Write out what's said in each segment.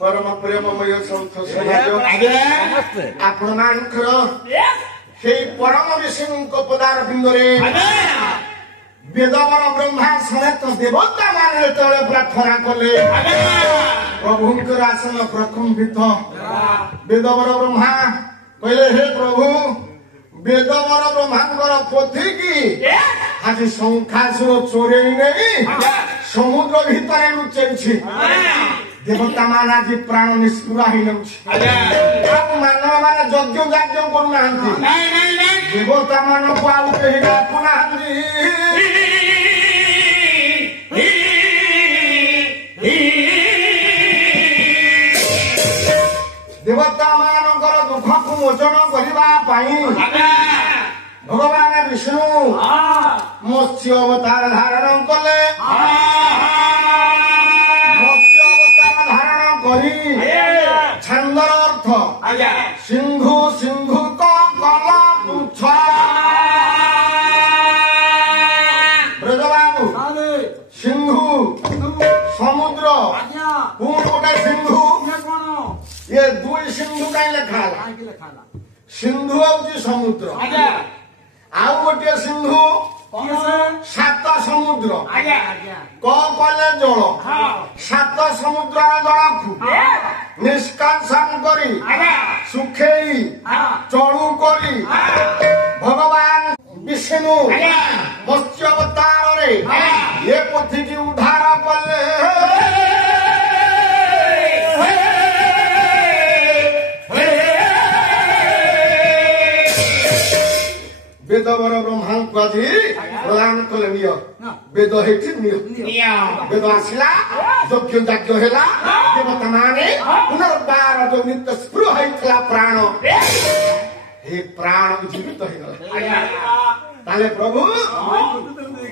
परम प्रेममय सौथ आपण मानकर हे परम विष्णु को पदार बिंदुरे वेदवर ब्रह्मा समेत देवता मान तले प्रार्थना कले प्रभुंकर आसन प्रकम्पित वेदवर ब्रह्मा कहले हे प्रभु वेदवर ब्रह्मांकर पोथी की आज शंखासुर चोरे नहीं समुद्र भीतर लुचेछि देवता मान आज प्राण निष्ठुरा ही मानव मान यज्ञ यज्ञ करूना देवता मान को आउ कही डाकुना देवता मानकर दुख को मोचन करने भगवान विष्णु मत्स्य अवतार धारण कले मत्स्य अवतार धारण करी छंदर अर्थ सिंधु सिंधु को गला पुछ ब्रजबाबू सिंधु समुद्र कौन गोटे सिंधु ये दुई सिंधु कहीं लिखा सिंधु हूँ समुद्र आउ गोटे सिंधु सात समुद्र क कले जल सात समुद्र जल को निष्कासन करी सुखेई चलू करी भगवान विष्णु मत्स्य अवतार रे ये पोथी की उद्धार कले वेदवर ब्रह्मा को आज प्रदान कले निय वेद हेठी निय वेद आसला यज्ञ यज्ञ हेला देवता माने पुनर्बार जो नित्य स्पृह होइतला प्राण हे प्राण जीवित हेला ताले प्रभु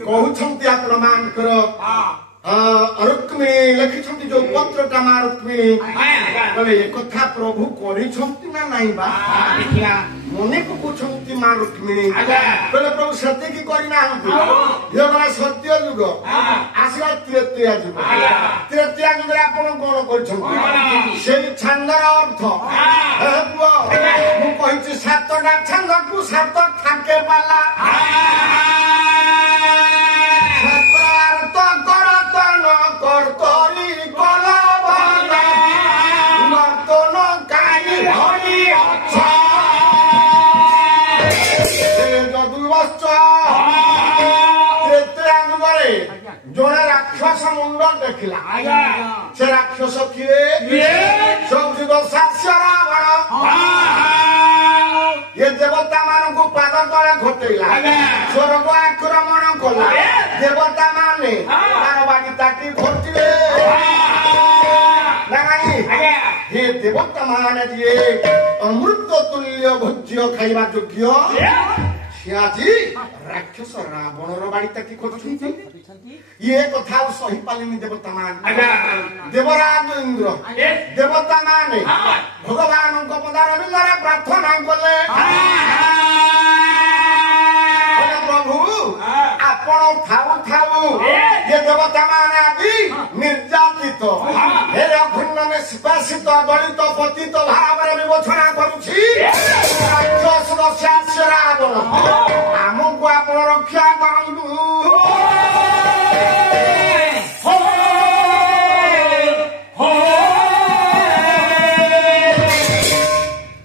कहउछंती आपण मानकर रुक्मी लिखिछंती जो पत्र कामा रुक्मी बोले एक कथा प्रभु करिछंती ना नाही बा मने को पूछंती मां रुक्मी बोले प्रभु सत्य की करी ना ये बड़ा सत्य युग आसीला त्रेतया युग रे आपण कोन करिछंती सेही छंदर अर्थ मु कहिछि सातटा छंद को सात ठाके वाला जोड़े राक्षस मुंड देखला से राक्षस किए सब जुग साक्ष्य रावण ये देवता मान को पाद तले घटेला स्वर्ग आक्रमण कला देवता माने तार बागी ताटी घटिले हे देवता माने दिए अमृत तुल्य भोज्य खाइबा योग्य आज राक्षस रावण बाड़ी ताकि ये कथा सही पालिनी देवता मान देवराज इंद्र देवता माने भगवान पदार बिंदरे प्रार्थना कले प्रभु आपण थाऊ थाऊ ये देवता माने आदि निर्यातित हे अखंड निष्पासित दलित पतित भाव विवेचना करुछि राक्षस दस्यास्य रावण आमको आपण रक्षा करंतु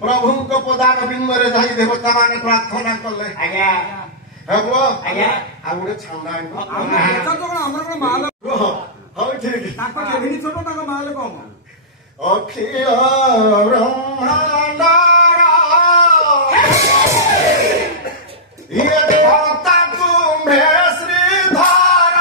प्रभु को पदार बिंदरे जाई देवता माने प्रार्थना कले हेबो आ गुडे छंदा हमर माल हो ठीक ताको केबिनी छोटो ताको माल कम अखिल ब्रह्मांड ये भक्ता तुम्हे श्रीधर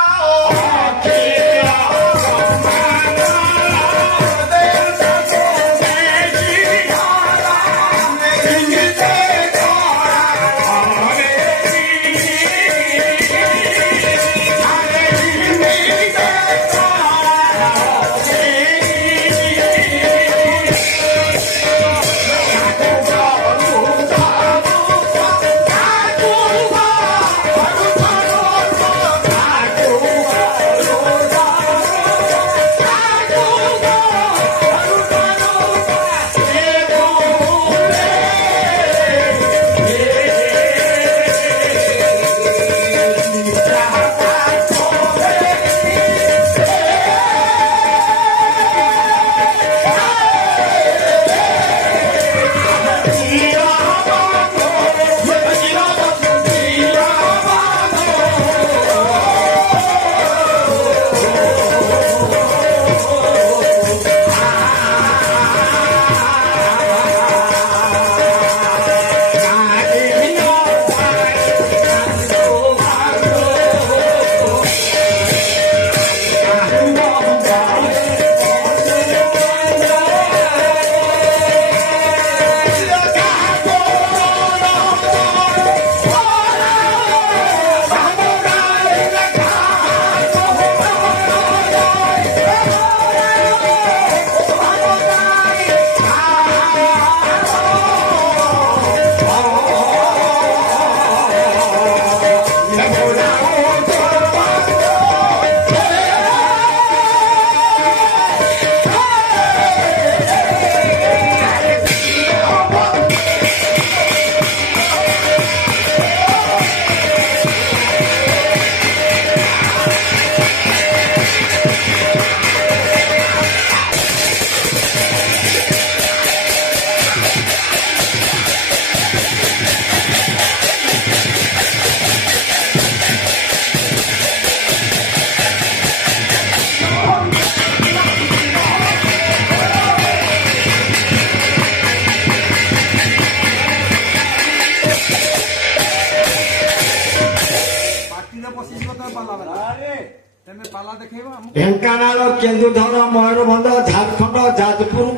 ଢେଙ୍କାନାଳ କେନ୍ଦୁଝର ମୟୂରଭଞ୍ଜ ଝାରଖଣ୍ଡ ଯାଜପୁର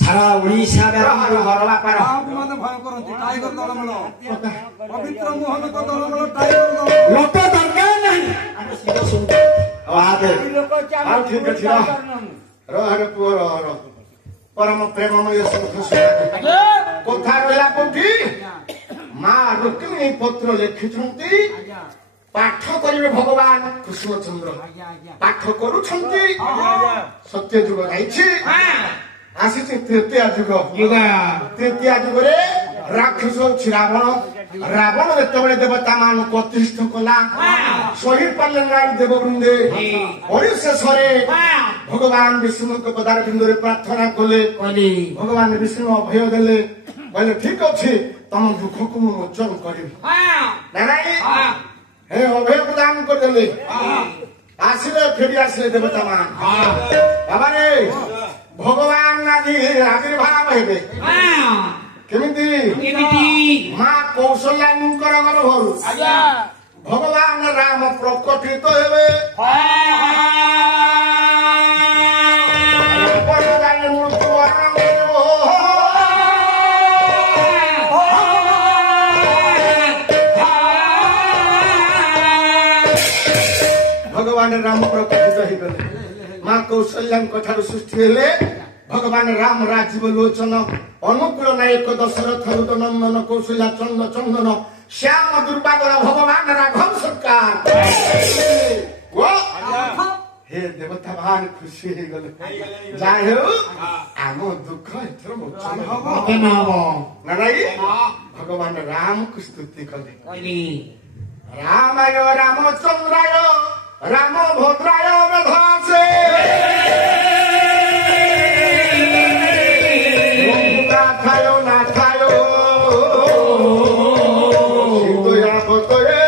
ସାରା ଓଡ଼ିଶାରେ ଲୋକ ଦରକାର ନାହିଁ परम प्रेममय कथा रहा कोठी माँ रुक्मिणी पत्र लिखिछंती पाठ करिवे भगवान कृष्णचंद्र पाठ करूछंती सत्य जुग आइछि आसीछि तृतीय जुग तृतीय जुग रे राक्षस रावण रावण जेतबेले देवता मान प्रतिष्ठ कला सही पाले नाम देववृंदे परिशेषरे भगवान विष्णु को पदार बिंदुरे प्रार्थना कले भगवान विष्णु अभय देले कहले ठीक अछि तम दुख को मोचन करिबी नारायण हे अभय प्रदान कर देले आसिले फेरी आसिले देवता मान बाबा रे भगवान आदि आविर्भाव हेबे केमिति माँ कौशल्याकर गर्भरु भगवान राम प्रकटित हेबे भगवान राम प्रकटित हेबे माँ कौशल्या सृष्टि हेले भगवान राम राजीव लोचन अनुकूल नायक दशरथ रुद नंदन कौशल्या चंद चंदन श्याम दुर्बागर भगवान राघव सरकार हे देवता भान खुशी हे गले जाहे आम दुख एथर मोचन नाराई भगवान राम को स्तुति कले रामाय रामचंद्राय राम भद्राय वेधासे खायो ना खायो सिंधुया पतये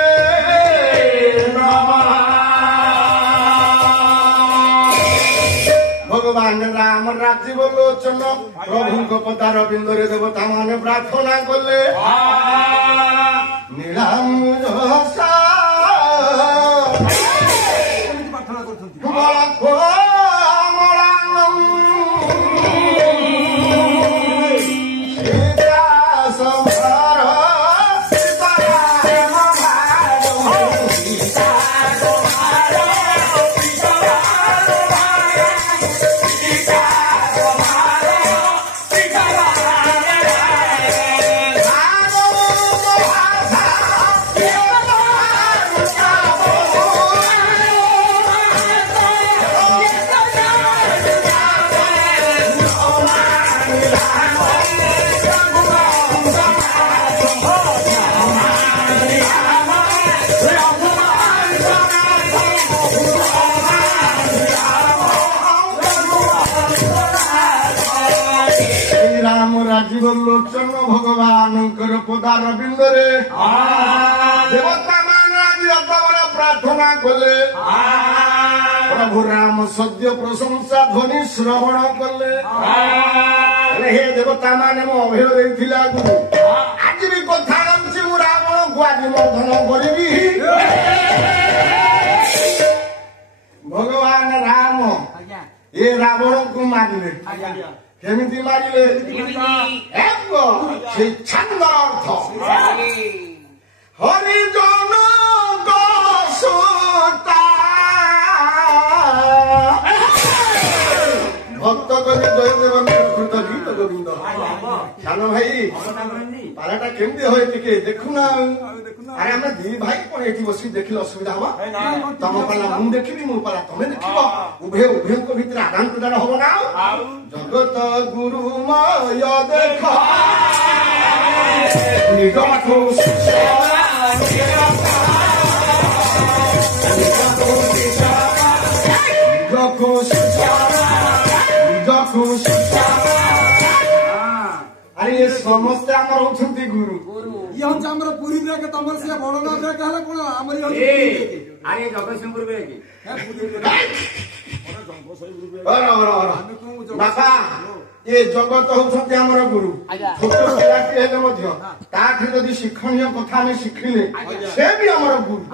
भगवान राम राजीव लोचन प्रभु पदार बिंदुरे देवता माने प्रार्थना कले नीलाम राजीव लोचन भगवान पदार बिंदुरे देवता मान प्रार्थना कले प्रभु राम सद्य प्रशंसा ध्वनि श्रवण कले हे देवता माने मो अभय देथिला आज भी कथा आछि मु रावण को आज मर्दन करिबी भगवान राम ये रावण को मारिले केमिति मारिले से छंद अर्थ हरिजन गोसुता भक्त कवि जयदेव कृत गीत गोविंद सान भाई पाराटा केमती होय टिके देखुना अरे हम दी भाई कोन एठी बसी देखिल असुविधा हो तम पाला मु देखिबी मु पाला तमे देखिबो उभे उभे को भीतर आदान प्रदान हो ना जगत गुरुमय देख निगमको अरे ये समस्या आमर होछंती गुरु ये हम हमर पूरी रे के तमर से बड़ना रे कहला कोन हमर ये अरे जगतसिंहपुर बे की है पूरी रे बाबा ये जगत होछंती आमर गुरु छोट पिलाटी हेले मध्य ताठी जदी शिक्षणीय कथा में शिखिले से भी आमर गुरु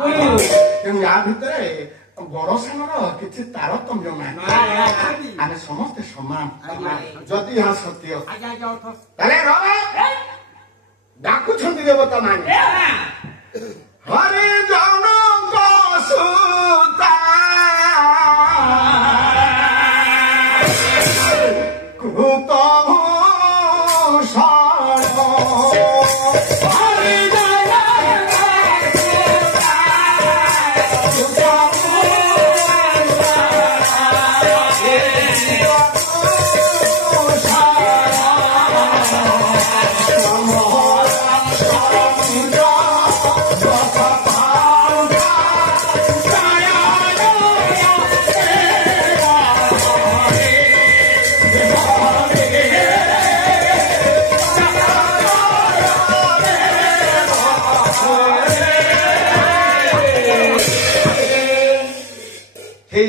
तेनु या भितरे ବଡ ସାନର କିଛି ତାରତମ୍ୟ ନାହିଁ ଆମେ ସମସ୍ତେ ସମାନ ଯଦି ଏହା ସତ୍ୟ ତାହେଲେ ଡାକୁଛନ୍ତି ଦେବତା ମାନେ ହରି ଜନକ ସୁତା କୃତ ଭୂଷଣ ହରି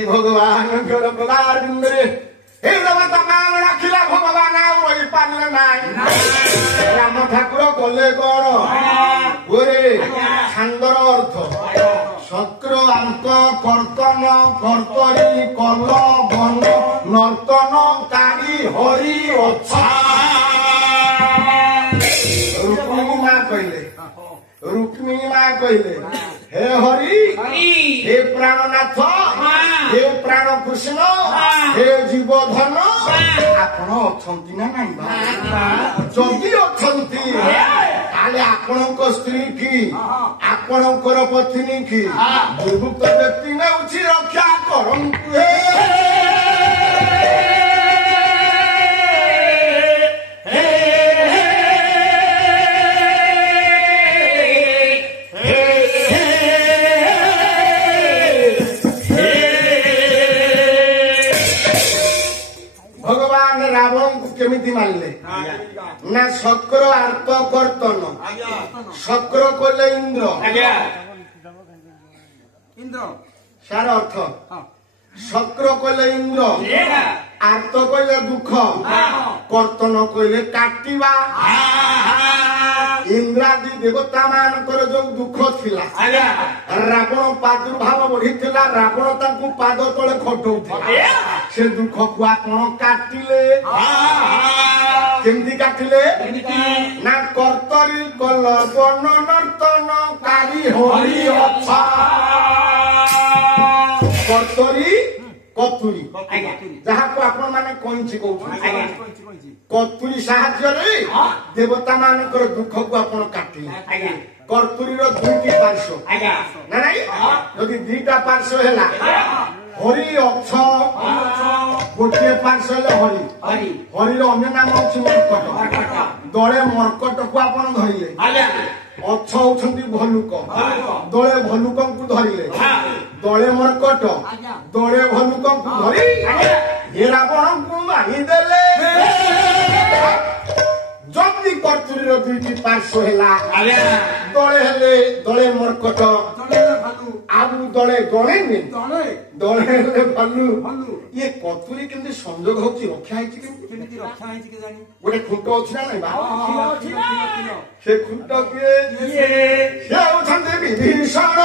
ଭଗବାନଙ୍କର ପଦାରବିନ୍ଦରେ ହେ ଦେବତା ମାନ ରାଖିଲା ଭଗବାନ ଆଉ ରହିପାରିଲେ ନାହିଁ ରାମ ଠାକୁର କଲେ କଣ ଓରେ ଛାନ୍ଦର ଅର୍ଥ ଶକ୍ର ଆନ୍ତ କର୍ତ୍ତନ କର୍ତ୍ତରୀ କଲ ବନ ନର୍ତ୍ତନ କାରୀ ହରି ଅଛା ରୁକ୍ମିଣୀ ମା କହିଲେ हे हरि हे प्राणनाथ हे प्राण कृष्ण हे जीवधन आपण अछंती ना नहीं जदि अछंती ताले आपणक स्त्री की आपणकर पत्नी की दुर्वृत्त व्यक्ति ने उछि रक्षा करंतु केमिति मानले ना शक्र आर्त कर्तन शक्र कहले इंद्र सार अर्थ शक्र कहले इंद्र आर्त कहले दुख कर्तन कहले काटिबा इंद्रादि देवता मानकर जो दुख थिला रावण प्रादुर्भाव बढ़िथिला रावण तांकु पाद तळे खटौथिला से दुख को आपण काटिले केमती काटिले ना कर्तरी कल बन नर्तन कारी हरि अच्छा कर्तरी कतुरी जहाँ को आपण माने कइंची कहउछन कतुरी साहाय्य रे देवता मानकर दुख को आपण काटिले कर्तुरी रो दुईटी पार्श्व ना नहीं यदि दुईटा पार्श्व हैला हरि अक्ष गोटे पार्श्व हरि हरि अन्य नाम अछि मर्कट दळे मर्कट को आपण धरिले अक्ष होउछंती भलुक दळे भलुक को धरिले दळे मर्कट दळे भलुक को धरि हे रावण को मारि देले जल्दी कर्तुरी रो दुईटी पार्श्व हैला दळे हेले दळे मर्कट आबू दळे गणे दळे हेले भलु ये कतुरी केमती संजोग होची रक्षा हैची केमती रक्षा हैची के जानी गोटे खुंट अछि ना नै बा से खुंट के से उठंदे विभीषण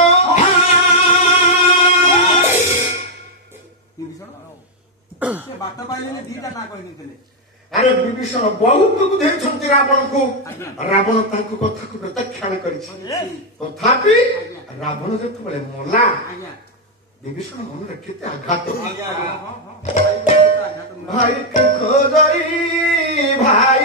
से बाटा पाइले दीटा ना कहने देले अरे विभीषण बहुत बुद्धि छंती रावण को रावण तांको कथा को प्रत्याख्यान करिछि तथापि रावण जत बळे मोला विभीषण मन रखिते आघात भाई के खोजई भाई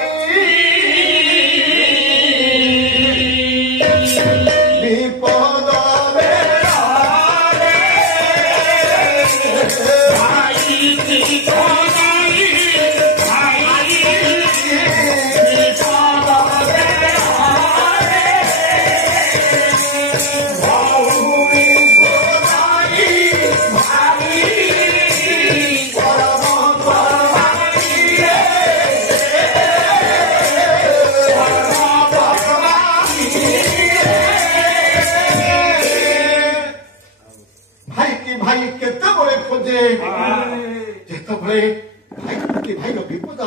विपद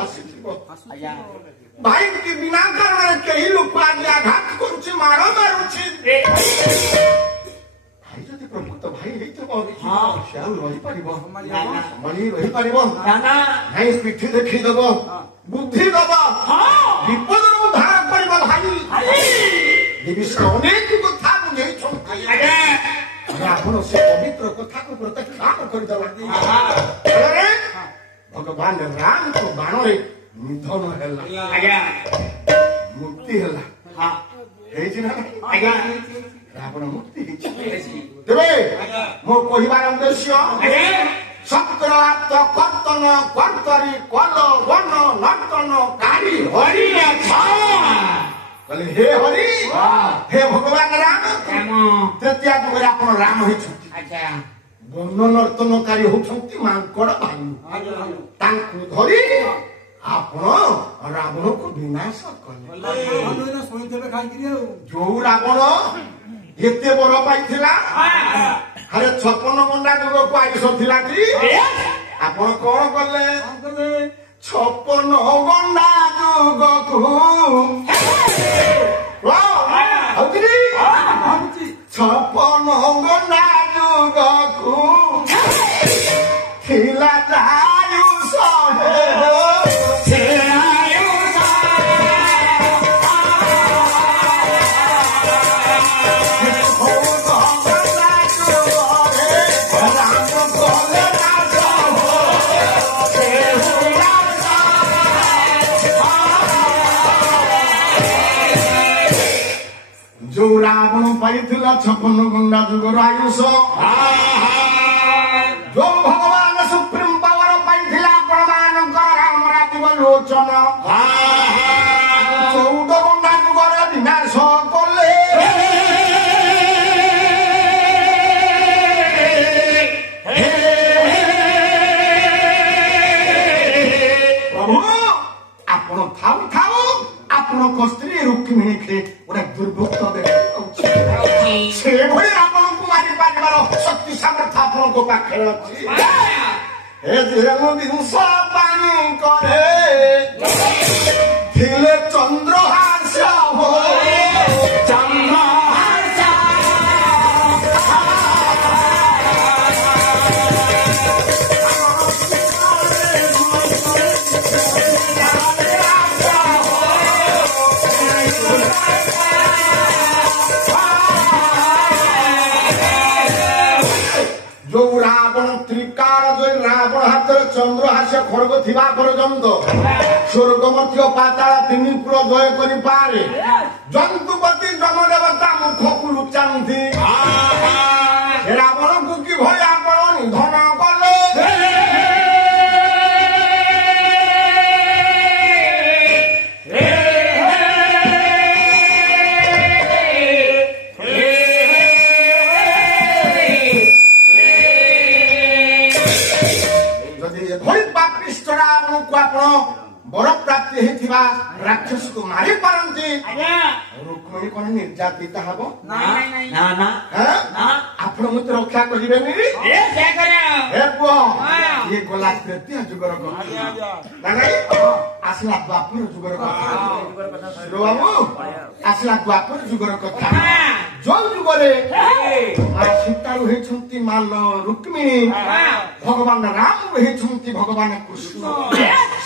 भाई की बिना कारण कहीं लोग आघात करुचे मार मारुचे भाई जदि प्रभुत भाई ସେ ଆଉ ରହିପାରିବ ସମ୍ଭାଳି ରହିପାରିବ ନାଇଁ ପିଠି ଦେଖେଇଦବ ବୁଦ୍ଧି ଦବ ବିପଦରୁ ଉଦ୍ଧାର କରିବ ଭାଇ ବିଭୀଷଣ ଅନେକ କଥା ବୁଝେଇଛନ୍ତି ଆପଣ ସେ ପବିତ୍ର କଥାକୁ ପ୍ରତ୍ୟାଖ୍ୟାନ କରିଦେବା ଭଗବାନ ରାମଙ୍କ ବାଣରେ ନିଧନ ହେଲା ମୁକ୍ତି ହେଲା ହେଇଛି ନା ରାବଣ ମୁକ୍ତି ହେଇଛି ତେବେ ମୋ କହିବାର ଉଦ୍ଦେଶ୍ୟ ଚକ୍ରାନ୍ତ କର୍ତ୍ତନ କର୍ତ୍ତରୀ କଲ ବନ ନର୍ତ୍ତନ କାରୀ ହରି କହିଲେ ହେ ହରି ହେ ଭଗବାନ ରାମ ତୃତୀୟ ଯୁଗରେ ଆପଣ ରାମ ହେଇଛନ୍ତି ବନ ନର୍ତ୍ତନକାରୀ ହଉଛନ୍ତି ମାଙ୍କଡ ଭାଲୁ ତାଙ୍କୁ ଧରି ଆପଣ ରାବଣକୁ ବିନାଶ କଲେ ଯୋଉ ରାବଣ ଏତେ ବର ପାଇଥିଲା ଆରେ 56 ଗଣ୍ଡା ଯୁଗକୁ ଆୟୁଷ ଥିଲା କି ଆପଣ କଣ କଲେ 56 ଗଣ୍ଡା ଯୁଗକୁ 56 ଗଣ୍ଡା ଯୁଗକୁ ଥିଲା ଆୟୁଷ ଯୋଉ ରାବଣ ପାଇଥିଲା 56 ଗଣ୍ଡା ଯୁଗର ଆୟୁଷ ଯୋଉ ଭଗବାନ ସୁପ୍ରିମ ପାୱାର ପାଇଥିଲା ଆପଣମାନଙ୍କର ରାମ ରାଜୀବ ଲୋଚନ 14 ଗଣ୍ଡା ଯୁଗରେ ବିନାଶ କଲେ ପ୍ରଭୁ ଆପଣ ଥାଉ ଥାଉ ଆପଣଙ୍କ ସ୍ତ୍ରୀ ରୁକ୍ମିଣୀକି ଗୋଟେ ଦୁର୍ଭୁକ୍ତ ସେଭଳି ଆପଣଙ୍କୁ ମାରିପାରିବାର ଶକ୍ତି ସାମର୍ଥ୍ୟ ଆପଣଙ୍କ ପାଖରେ ଅଛି ଏ ଜିନିଷ ପାଣି କରେ ଥିଲେ ଚନ୍ଦ୍ରହାସ ଯୋଉ ରାବଣ ତ୍ରିକାଳ ଯୋଉ ରାବଣ ହାତରେ ଚନ୍ଦ୍ରହାସ୍ୟ ଖଡଗ ଥିବା ପର୍ଯ୍ୟନ୍ତ ସ୍ୱର୍ଗ ମଧ୍ୟ ପାତାଳ 3 ପୁର ଜୟ କରିପାରେ ଜନ୍ତୁପତି ଯମଦେବତା ମୁଖକୁ ଲୁଚାନ୍ତି ରାବଣକୁ କିଭଳି ଆପଣ ନିଧନ କଲେ ଆପଣ ବର ପ୍ରାପ୍ତି ହେଇଥିବା ରାକ୍ଷସକୁ ମାରି ପାରନ୍ତି ରୁକ୍ମିଣୀ କଣ ନିର୍ଯାତିତା ହବ ଆପଣ ମତେ ରକ୍ଷା କରିବେନି ପୁଅ ଇଏ ଗଲା ତୃତୀୟ ଯୁଗର କଥା ନାଇଁ ଆସିଲା ଦ୍ୱାପର ଯୁଗର କଥା ବାବୁ ଆସିଲା ଦ୍ୱାପର ଯୁଗର କଥା ଯୋଉ ଯୁଗରେ ମା ସୀତାରୁ ହେଇଛନ୍ତି ମା ରୁକ୍ମିଣୀ ଭଗବାନ ରାମ ହେଇଛନ୍ତି ଭଗବାନ କୃଷ୍ଣ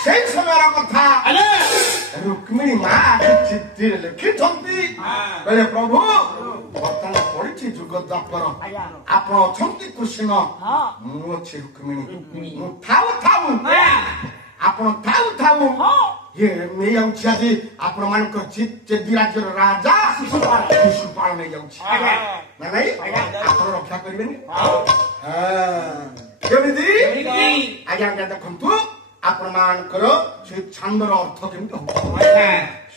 ସେଇ ସମୟର କଥା ରୁକ୍ମିଣୀ ମା ଚିଠିରେ ଲେଖିଛନ୍ତି କହିଲେ ପ୍ରଭୁ ବର୍ତ୍ତମାନ ପଡିଛି ଯୁଗ ଦ୍ୱାପର ଆପଣ ଅଛନ୍ତି କୃଷ୍ଣ ମୁଁ ଅଛି ରୁକ୍ମିଣୀ ମୁଁ ଥାଉ ଥାଉ ଆପଣ ଥାଉ ଥାଉ ଇଏ ନେଇଯାଉଛି ଆଜି ଆପଣ ମାନଙ୍କର ଚେଦି ରାଜ୍ୟର ରାଜା ଶିଶୁପାଳ ନେଇଯାଉଛି ନା ନାଇଁ ଆପଣ ରକ୍ଷା କରିବେନି କେମିତି ଆଜ୍ଞା ଆଜ୍ଞା ଦେଖନ୍ତୁ ଆପଣ ମାନଙ୍କର ସେ ଛନ୍ଦର ଅର୍ଥ କେମିତି ହବ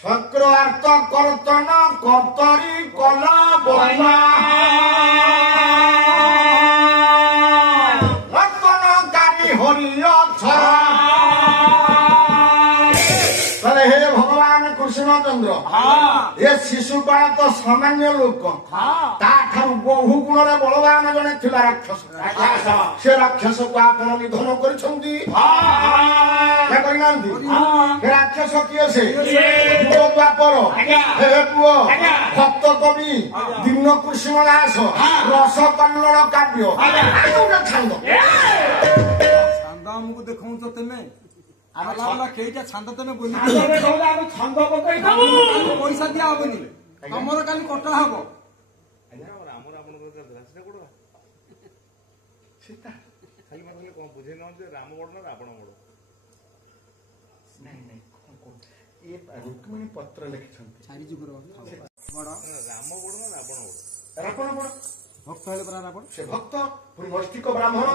ଚକ୍ରାର୍ଥ କର୍ତ୍ତନ କର୍ତ୍ତରୀ କଲ ନର୍ତ୍ତନକାରୀ ହରି हे भगवान कृष्ण चंद्र ये शिशुपाल तो सामान्य लोक ଠାରୁ ବହୁ ଗୁଣରେ ବଳବାନ ଜଣେ ଥିଲା ରାକ୍ଷସ ସେ ରାକ୍ଷସକୁ ଆପଣ ନିଧନ କରିଛନ୍ତି କରିନାହାନ୍ତି ରାକ୍ଷସ କିଏ ସେ ଦ୍ୱାପର ହେ ପୁଅ ଭକ୍ତ କବି ଦୀନ କୃଷ୍ଣ ଦାସ ରସ କନ୍ନଡ଼ କାବ୍ୟ ଛାନ୍ଦ ଆମକୁ ଦେଖାଉଛ ତେମେ କେଇଟା ଛାନ୍ଦ ତମେ ବୋଲି ପଇସା ଦିଆ ହବନି ତମର କାଲି କଟା ହବ ରାମ ବଡ ନା ରାବଣ ବଡ ରୁକ୍ମିଣୀ ପତ୍ର ଲେଖିଛନ୍ତି ଚାରି ଯୁଗର ବଡ ରାମ ବଡ ନା ରାବଣ ବଡ ରାବଣ ବଡ ଭକ୍ତ ହେଲେ ପରା ରାବଣ ସେ ଭକ୍ତ ପୁଣି ନୈଷ୍ଠିକ ବ୍ରାହ୍ମଣ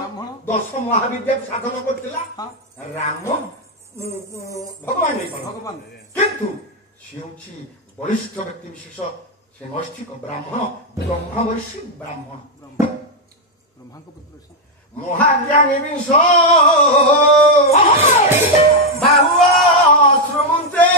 10 ମହାବିଦ୍ୟା ସାଧନ କରିଥିଲା ରାମ ଭଗବାନ ଭଗବାନ କିନ୍ତୁ ସେ ହଉଛି ବଳିଷ୍ଠ ବ୍ୟକ୍ତି ବିଶେଷ ସେ ନୈଷ୍ଠିକ ବ୍ରାହ୍ମଣ ବ୍ରହ୍ମବୈଶୀ ବ୍ରାହ୍ମଣ ବ୍ରହ୍ମାଙ୍କ ପୁତ୍ର ମହାଜ୍ଞାନୀ ବିଂଶ ବାହୁଆ ଶ୍ରମନ୍ତେ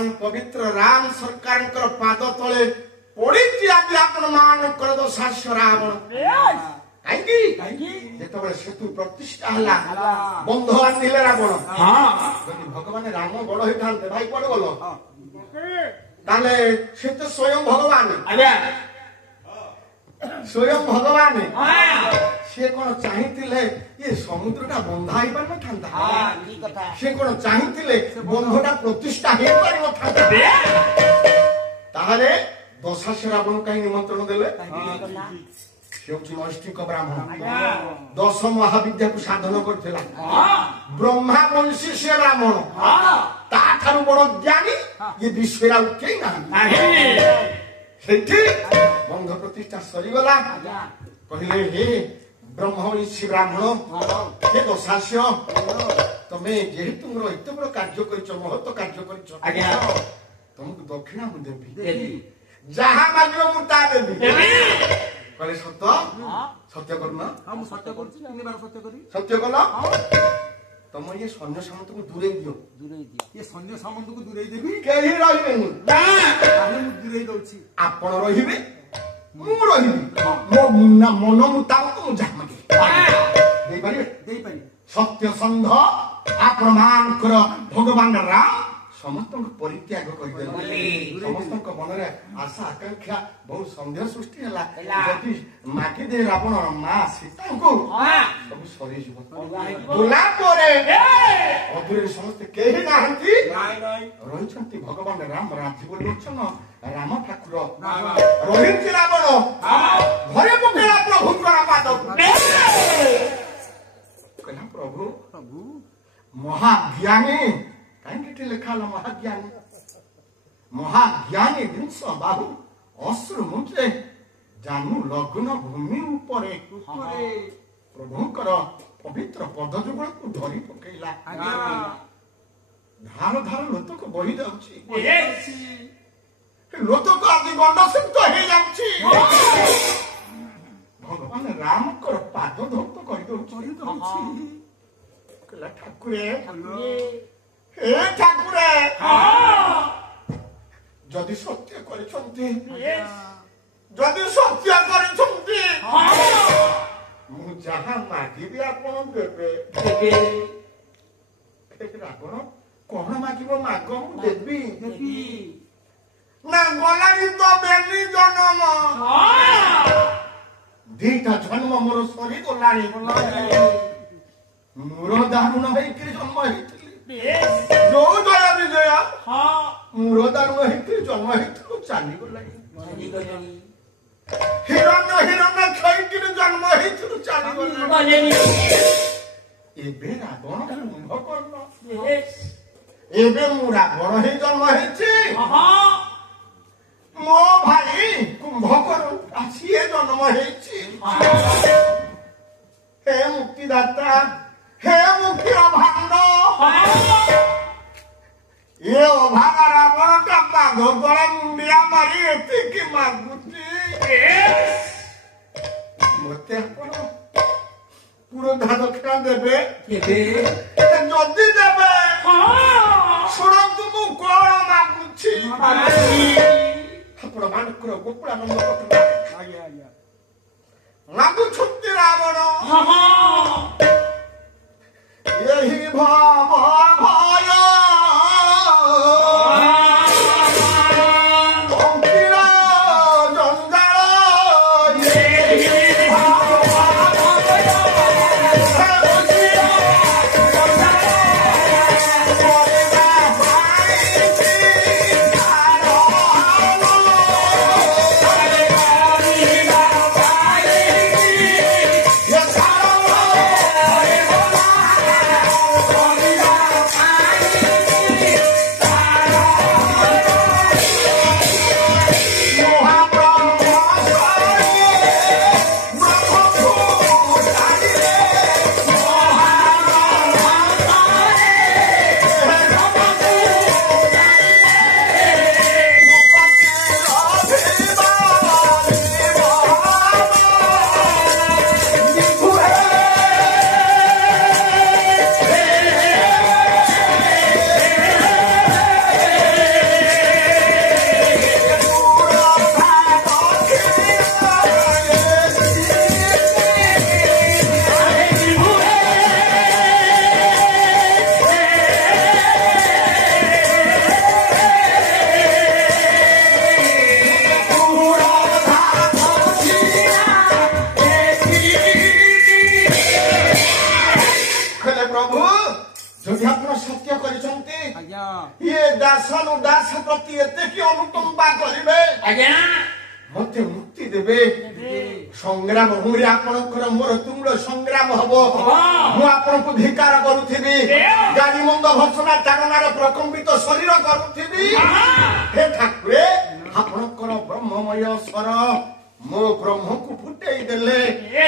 ଭୂମି ପବିତ୍ର ରାମ ସରକାରଙ୍କର ପାଦ ତଳେ ପଡିଛି ଆଜି ଆପଣ ମାନଙ୍କର ଦୋଷାସ୍ୟ ରାବଣ କାହିଁକି ଯେତେବେଳେ ସେତୁ ପ୍ରତିଷ୍ଠା ହେଲା ବନ୍ଧ ବାନ୍ଧିଲେ ରାବଣ ଯଦି ଭଗବାନ ରାମ ବଡ ହେଇଥାନ୍ତେ ଭାଇ କୁଆଡେ ଗଲ ତାହେଲେ ସେ ତ ସ୍ୱୟଂ ଭଗବାନ ସ୍ୱୟଂ ଭଗବାନ ସେ କଣ ଚାହିଁଥିଲେ ଏ ସମୁଦ୍ରଟା ବନ୍ଧା ହେଇପାରିନଥାନ୍ତା ସେ କଣ ଚାହିଁଥିଲେ ବନ୍ଧଟା ପ୍ରତିଷ୍ଠା ହେଇପାରିନଥାନ୍ତା ତାହେଲେ ଦଶାସ୍ୟ ରାବଣ କାହିଁ ନିମନ୍ତ୍ରଣ ଦେଲେ ସେ ହଉଛି ନୈଷ୍ଠିକ ବ୍ରାହ୍ମଣ 10 ମହାବିଦ୍ୟାକୁ ସାଧନ କରିଥିଲା ବ୍ରହ୍ମା ବଂଶୀ ସେ ବ୍ରାହ୍ମଣ ତାଠାରୁ ବଡ ଜ୍ଞାନୀ ଏ ବିଶ୍ୱରେ ଆଉ କେହି ନାହାନ୍ତି ସେଠି ବନ୍ଧ ପ୍ରତିଷ୍ଠା ସରିଗଲା କହିଲେ ହେ ବ୍ରହ୍ମବଂଶୀ ବ୍ରାହ୍ମଣ ହେ ଦଶାସ୍ୟ ତମେ ଯେହେତୁ ମୋର ଏତେ ବଡ କାର୍ଯ୍ୟ କରିଛ ମହତ କାର୍ଯ୍ୟ କରିଛ ତମକୁ ଦକ୍ଷିଣା ମୁଁ ଦେବି ଯାହା ମାଗିବ ମୁଁ ତା ଦେବି କହିଲେ ସତ ସତ୍ୟ କରୁନ ସତ୍ୟ କଲ ତମ ଇଏ ସୈନ୍ୟ ସାମନ୍ତକୁ ଦୂରେଇ ଦିଅ ଏ ସୈନ୍ୟ ସାମନ୍ତକୁ ଦୂରେଇ ଦେବି କେହି ରହିବେନି ମୁଁ ଦୂରେଇ ଦଉଛି ଆପଣ ରହିବେ ମୁଁ ରହିବି ମୋ ମନ ମୁତାବକ ମୁଁ ଯାହା ମାଗିବି ଦେଇପାରିବେ ସତ୍ୟ ସନ୍ଧ ଆପଣ ମାନଙ୍କର ଭଗବାନ ରାମ ସମସ୍ତଙ୍କୁ ପରିତ୍ୟାଗ କରିଦେଲେ ସମସ୍ତଙ୍କ ମନରେ ଆଶା ଆକାଂକ୍ଷା ବହୁ ସନ୍ଦେହ ସୃଷ୍ଟି ହେଲା ଯଦି ମାଗିଦେ ରାବଣ ମା ସୀତାଙ୍କୁ ସବୁ ସରିଯିବ ଗଲା ପରେ ଅଧୁରେ ସମସ୍ତେ କେହି ନାହାନ୍ତି ରହିଛନ୍ତି ଭଗବାନ ରାମ ରାଜୀବ ଲୋଚନ ରାମ ଠାକୁର ରହିଛି ରାବଣ ଘରେ ପକେଇଲା ପ୍ରଭୁଙ୍କର ପାଦ କହିଲା ପ୍ରଭୁ ମହାଜ୍ଞାନୀ କାହିଁକି ଲେଖା ହେଲା ମହାଜ୍ଞାନୀ ଜିନିଷ ବାହୁ ଅଶ୍ରୁ ମୁଞ୍ଚେ ଜାନୁ ଲଗ୍ନ ଭୂମି ଉପରେ ପ୍ରଭୁଙ୍କର ପବିତ୍ର ପଦ ଯୁଗଳକୁ ଧରି ପକେଇଲା। ଧାର ଧାର ଲୋତକ ବହି ଯାଉଛି, ଲୋତକ ଆଜି ଗଣ୍ଡସିକ୍ତ ହେଇଯାଉଛି। ଭଗବାନ ରାମଙ୍କର ପାଦ ଧୌତ କରିଦଉଛି। କହିଲା ଠାକୁରେ, ହେ ଠାକୁରେ, ଯଦି ସତ୍ୟ କରିଛନ୍ତି, ଯଦି ସତ୍ୟ କରିଛନ୍ତି, ମୁଁ ଯାହା ମାଗିବି ଆପଣ ଦେବେ। ଆପଣ କଣ ମାଗିବ ମାଗ, ମୁଁ ଦେବି। ନା ଗଲାଣି ତ ବେଲି ଜନ୍ମ, ଦିଟା ଜନ୍ମ ମୋର ସରିଗଲାଣି। ମୋର ଦାରୁଣ ହେଇକିରି ଜନ୍ମ ହେଇଥିଲି, ଯୋଉ ଜୟ ବିଜୟ ମୋର ଦାରୁଣ ହେଇକିରି ଜନ୍ମ ହେଇଥିଲୁ ଚାଲିଗଲାଣି। ହିରଣ୍ୟ ହିରଣ୍ୟ ଖାଇକିରି ଜନ୍ମ ହେଇଥିଲୁ ଚାଲିଗଲାଣି। ଏବେ ରାବଣ କୁମ୍ଭକର୍ଣ୍ଣ, ଏବେ ମୁଁ ରାବଣ ହେଇ ଜନ୍ମ ହେଇଛି। ମୋ ଭାଇ କୁମ୍ଭକର୍ଣ୍ଣ ସିଏ ଜନ୍ମ ହେଇଛି। ହେ ମୁକ୍ତିଦାତା, ହେ ମୁକ୍ତିର ଭାଣ୍ଡ, ଏ ଅଭାଗା ରାବଣଟା ପାଦ ତଳେ ମୁଣ୍ଡିଆ ମାରି ଏତିକି ମାଗୁଛି। ମତେ ଆପଣ ପୁରୋଧା ଦକ୍ଷିଣା ଦେବେ? ଯଦି ଦେବେ ଶୁଣନ୍ତୁ ମୁଁ କଣ ମାଗୁଛି। ଆପଣ ମାନଙ୍କର ଗୋକୁଳାନନ୍ଦ ମାଗୁଛନ୍ତି ରାବଣ ଏହି ଭବ ଭୟ मते मुक्ति देवे संग्राम हुरे आपनकर मोर तुमरो संग्राम हबो मु आपन को धिकार करूथिबी गाड़ी मंद भर्सना तारनार प्रकंपित शरीर करूथिबी हे ठाकुरे आपनकर ब्रह्ममय स्वर मो ब्रह्म को फुटेई देले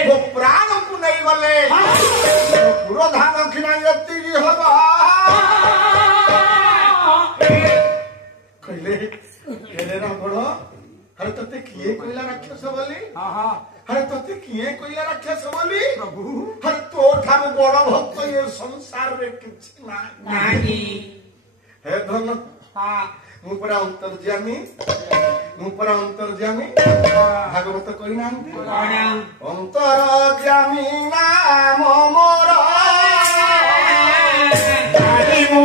मो प्राण को नै गले पूरा धान खिनायती हबा कहले हेरे रावण अरे तते किए कोइला राक्षस बोली अरे तते किए कोइला राक्षस बोली प्रभु अरे तो ठार बड़ भक्त ये संसार रे किछि नाही हे धन मु पूरा अंतर्यामी भागवत कहि नांती अंतर्यामी नाम मोर जानी मु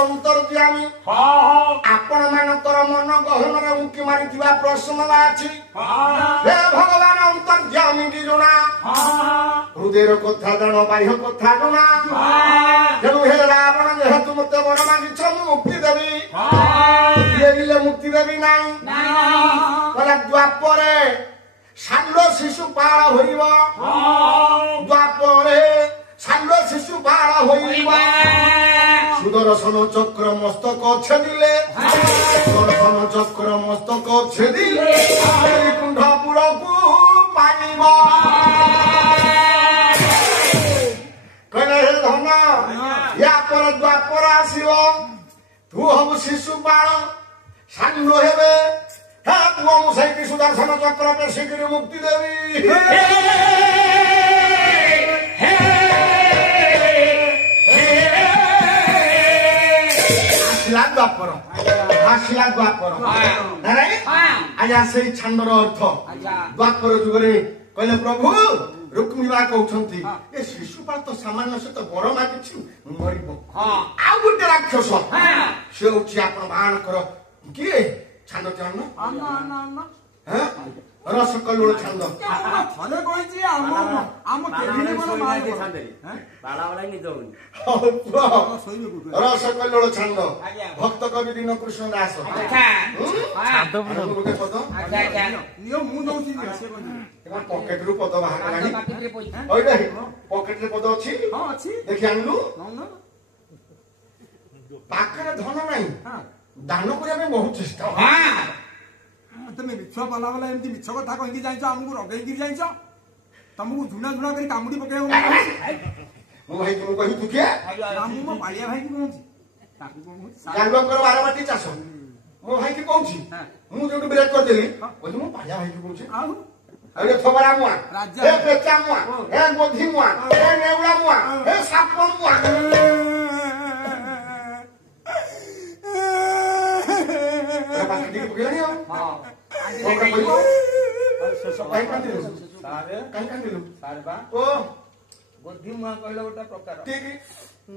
अंतर्यामी आपण मानकर मन गहन उंकी मारी प्रश्न अछि हे भगवान अंतर्यामी की जुना हृदय कथा जान बाह्य कथा जुना तेणु हे रावण जेहेतु मत वर मागिछ मुक्ति देवी मुक्ति देवी नाई द्वापर ষাণ্ড শিশুপাଳ হইব ଦ୍ୱାପରେ ଷାଣ୍ড ଶିଶୁପାଳ ହଇବ ସୁଦର୍ଶନ ଚକ୍ର ମସ୍ତକ ଛେଦିଲେ ସୁଦର୍ଶନ ଚକ୍ର ମସ୍ତକ ଛେଦିଲେ କୁଣ୍ଢପୁରକୁ ପାଣିବ କହିଲେ ହେ ଧନ ୟା ପରେ ଦ୍ୱାପର ଆସିବ ତୁ ହବୁ ଶିଶୁପାଳ ଷାଣ୍ଢ ହେବେ ହେ ପୁଅ ମୁଁ ସେଇଠି ସୁଦର୍ଶନ ଚକ୍ର ପେଶିକିରି ମୁକ୍ତି ଦେବି ଆସିଲା ଦ୍ୱାପର ଆଜ୍ଞା ସେଇ ଛାଣ୍ଡର ଅର୍ଥ ଦ୍ୱାପର ଯୁଗରେ କହିଲେ ପ୍ରଭୁ ରୁକ୍ମିଣୀ କହୁଛନ୍ତି ଏ ଶିଶୁପାଳ ତ ସାମାନ୍ୟ ସେ ତ ବଡ ମାଗିଛି ମରିବ ଆଉ ଗୋଟେ ରାକ୍ଷସ ସେ ହଉଛି ଆପଣ ବାଣଙ୍କର କିଏ ଛାଣ୍ଡ ଚାଣ ରସକଲ୍ଲୋଳ ଛାଣ୍ଡ ଥରେ କହିଛି ଆମ କେଭିରେ କଣ ରସକଲ୍ଲୋଳ ଛାଣ୍ଡ ଭକ୍ତ କବି ଦୀନ କୃଷ୍ଣ ଦାସ ଗୋଟେ ପଦ ମୁଁ ଦଉଛି ପକେଟରୁ ପଦ ବାହାର କଲାଣି ପକେଟରେ ପଦ ଅଛି ଦେଖି ଆଣିଲୁ ପାଖରେ ଧନ ନାହିଁ ଦାନ କରିବା ପାଇଁ ବହୁତ ଚେଷ୍ଟା ତମେ ମିଛ ପାଲା ବାଲା ଏମିତି ମିଛ କଥା କହିକି ଯାଇଛ ଆମକୁ ରଗେଇକି ଯାଇଛ ତମକୁ ଝୁଣା ଝୁଣା କରି କାମୁଡି ପକେଇବାକୁ ମୁଁ ଭାଇ ମୁଁ କହିବି ତୁ କିଏ ମୁଁ ମୋ ପାଳିଆ ଭାଇକି କହୁଛି ତାକୁ ଗାଣ୍ଡୁଆଙ୍କର ବାରବାଟୀ ଚାଷ ମୋ ଭାଇକି କହୁଛି ମୁଁ ଯୋଉଠୁ ବ୍ରେକ୍ କରିଦେଲି କହୁଛି ମୁଁ ପାଳିଆ ଭାଇକି କହୁଛି ଆଉ ଏ ଥବରା ମୁଆ ଏ ପେଚା ମୁଆ ଏ ଗୋଧି ମୁଆ ଏ ନେଉଳା ମୁଆ ଏ ସାପ ମୁଆ ବୁଦ୍ଧି ମୁହାଁ କହିଲ ଗୋଟେ ପ୍ରକାର ଠିକ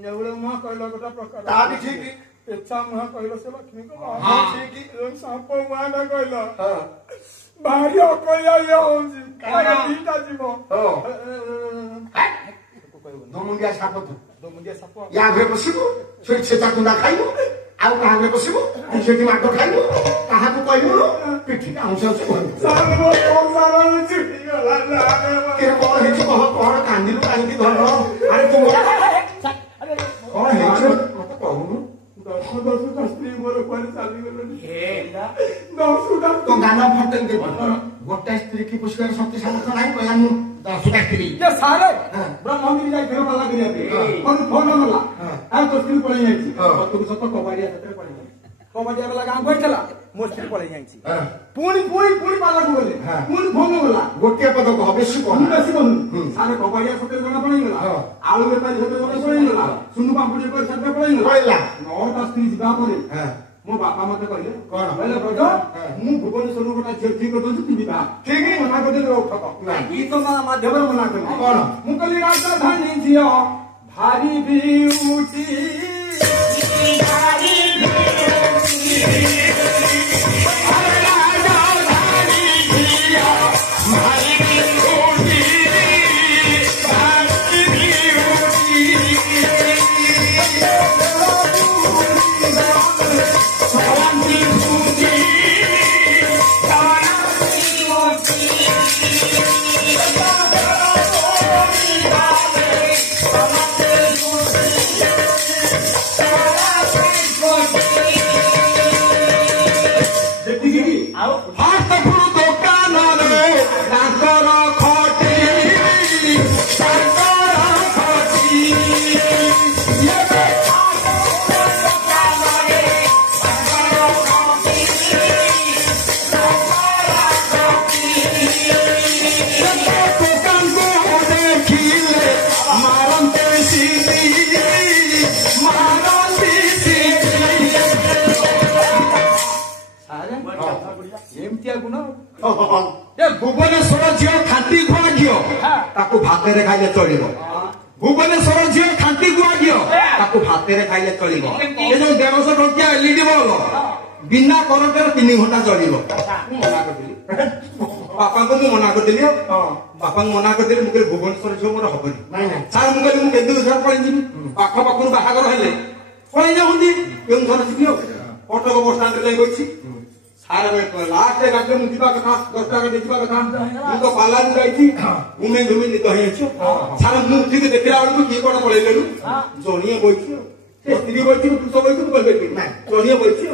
ନେଉଳ ମୁହାଁ କହିଲ ଗୋଟେ ପ୍ରକାର ତା ବି ଠିକ ପେଚା ମୁହାଁ କହିଲ ସେ ଲକ୍ଷ୍ମୀଙ୍କ ଠିକ ସାପ ମୁହାଁ ନା କହିଲ ଭାରି ଅକଳିଆ ଇଏ ହଉଛି ଦିଟା ଯିବ ଦୋମୁଣ୍ଡିଆ ସାପ ତୁ ଦୋମୁଣ୍ଡିଆ ସାପ ୟା ଘରେ ବସିବୁ ସେଠି ଛେଚା କୁଣ୍ଡା ଖାଇବୁ ଆଉ କାହା ଘରେ ବସିବୁ ସେଠି ମାଟ ଖାଇବୁ କାହାକୁ କହିବୁ ପିଠି ଆଉଁଶ କଣ ହେଇଛି କହ କଣ କାନ୍ଦିଲୁ କାହିଁକି ଧନ ଆରେ ତୁ କଣ ହେଇଛି ମତେ କହୁନୁ ଦଶଟା ସ୍ତ୍ରୀ ମୋର କୁଆଡେ ଚାଲିଗଲେଣି ତୋ ଗାନ ଫଟେଇ ଦେବି ଗୋଟେ ସ୍ତ୍ରୀ କି ପୁଷ୍କର ଶକ୍ତି ସାମର୍ଥ୍ୟ ନାହିଁ କହିଲା ମୁଁ 10ଟା ସ୍ତ୍ରୀ ସାରେ ବ୍ରହ୍ମଗିରି ଯାଇଥିଲ ପାଲା କରିବା ପାଇଁ ଫୋନ ଗଲା ଆଉ ତୋ ସ୍ତ୍ରୀ ପଳେଇ ଯାଇଛି ସତ କବାଡିଆ ସେଥିରେ ପଳେଇ ଯାଇଛି କବାଡିଆ ବାଲା ଗାଁକୁ ହେଇଥିଲା ମୋ ସ୍ତ୍ରୀ ପଳେଇ ଯାଇଛି ପୁଣି ପାଲାକୁ ଗଲେ ପୁଣି ଫୋନ ଗଲା ଗୋଟିଏ ପଦ କହ ବେଶୀ କହ ବେଶୀ କହୁନି ସାରେ କବାଡିଆ ସତରେ ଜଣା ପଳେଇଗଲା ଆଳୁ ବେପାରୀ ସତରେ ଜଣା ପଳେଇଗଲା ସୁନୁ ପାମ୍ପୁଡି ବେପାରୀ ସତରେ ପଳେଇଗଲା 9ଟା ସ୍ତ୍ରୀ ଯିବା ପରେ ମୋ ବାପା ମତେ କହିଲେ କଣ କହିଲେ ବ୍ରଜ ମୁଁ ଭୁବନେଶ୍ୱରରୁ ଗୋଟେ ଝିଅ ଠିକ କରିଦଉଛି ତୁ ବିବାହ ଠିକ ମନା କରିଦେଲି ଉଠକ ଗୀତ ମାଧ୍ୟମରେ ମନା କଲି କଣ ମୁଁ କହିଲି ରାଜଧାନୀ ଝିଅ ଭାରି ବିଉଟି ଭୁବନେଶ୍ୱର ଝିଅ ଖାଣ୍ଟି ଗୁଆ ଘିଅ ତାକୁ ଭାତରେ ଖାଇଲେ ଚଳିବ ଭୁବନେଶ୍ୱର ଝିଅ ଖାଣ୍ଟି ଗୁଆ ଘିଅ ତାକୁ ଭାତରେ ଖାଇଲେ ଚଳିବ ଏ ଯୋଉ 150 ଟଙ୍କିଆ LED ବଲ୍ବ ବିନା କରେଣ୍ଟରେ 3 ଘଣ୍ଟା ଚଳିବ ମୁଁ ମନା କରିଥିଲି ବାପାଙ୍କୁ ମୁଁ ମନା କରିଦେଲି ବାପାଙ୍କୁ ମନା କରିଦେଲି ମୁଁ କହିଲି ଭୁବନେଶ୍ୱର ଝିଅ ମୋର ହବନି ସାର୍ ମୁଁ କହିଲି ମୁଁ କେନ୍ଦୁଝର ପଳେଇ ଯିବି ପାଖ ପାଖରୁ ବାହାଘର ହେଲେ ପଳେଇ ଯାଉଛନ୍ତି କେଉଁଝର ଯିବି ଆଉ କଟକ ବସଷ୍ଟାଣ୍ଡରେ ଯାଇ ବସିଛି सारे लास्ट गाड़ी मुझे कथा 10 टाका देखा कथा मु तो पाला जाई घूमे घूमे नित है सारा मु ठीक देखला बेलू किए कौन पड़ेलु जणिए बोइछि स्त्री बोइछि तू सब बोइछि बोलबे ना जणिए बोइछि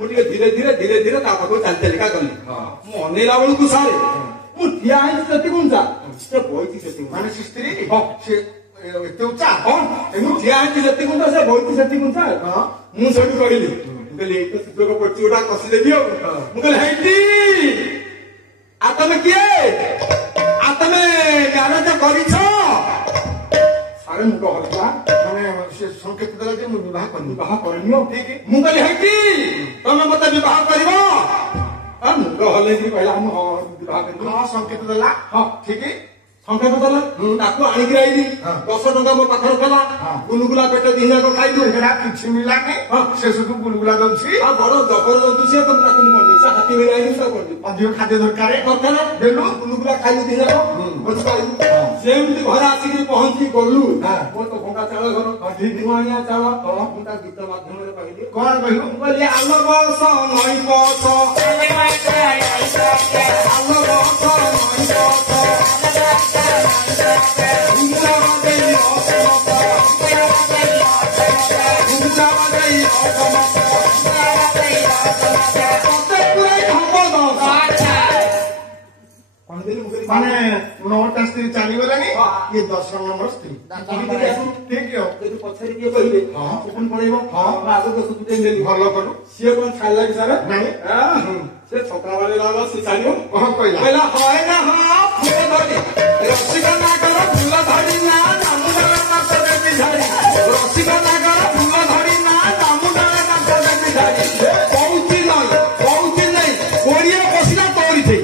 मु धीरे धीरे ता पाखो चल चलिका गली मु अनेला बेलू तू सारे मु ठिया है जति गुंजा से बोइछि जति माने स्त्री से एते उच्चा मु ठिया है जति गुंजा से बोइछि जति गुंजा मु सेठु कहिली मुझे एक शिक्षक को पच्ची उठा कसी दे दियो मुझे हैती आतमे किए आतमे ମ୍ୟାରେଜ କରିଛ सारे मुझे हल्का माने से संकेत देला जे मु विवाह करनी ठीक ମୁଁ କହିଲି ହେଇଟି ତମେ ମତେ ବିବାହ କରିବ मुझे हल्ले जी पहला हम विवाह कर हां संकेत देला हाँ ठीक ସଂକେତ ଦେଲା ତାକୁ ଆଣିକି ଆଇଲି 10 ଟଙ୍କା ମୋ ପାଖରେ ଥିଲା ଗୁଲଗୁଲା ପେଟ ଦିହାକ ଖାଇଲୁ ଏଟା କିଛି ମିଲାନି ସେ ସବୁ ଗୁଲଗୁଲା ଦଉଛି ବଡ ଜବରଦସ୍ତ ସିଏ ତମେ ତାକୁ କରିଦେଇଛ ହାତୀ ଭଳି ଆଇଲି ତା କରିଦେଇ ଅଧିକ ଖାଦ୍ୟ ଦରକାର ଦେଲୁ ଗୁଲଗୁଲା ଖାଇଲୁ ଦିହାକ ବସିପାରିଲୁ ସେମିତି ଘରେ ଆସିକି ପହଞ୍ଚି ଗଲୁ ମୋର ତ ଭଙ୍ଗା ଚାଳ ଘର ଧୂଆଁଳିଆ ଚାଳ ମୁଁ ତା ଗୀତ ମାଧ୍ୟମରେ କହିଲି କଣ କହିଲୁ ମୁଁ କହିଲି ଆଲ ବସ ନଈ ବସ ଆଲ ବସ ନଈ ବସ माने 9टा स्त्री चली गलानी ये 10 नंबर स्त्री ठीक है यदि पछरी के कहले कोन पड़ेबो आगो तो सुते देली भलो करू से कोन छाला कि सारे नहीं से छकरा वाले लाला से छालियो कहला कहला हाय ना हां फूल धरी रसिका ना कर फूल धरी ना दामुडा ना कर बिझारी रसिका ना कर फूल धरी ना दामुडा ना कर बिझारी पहुंची नहीं कोरिया पसिना तोरी थी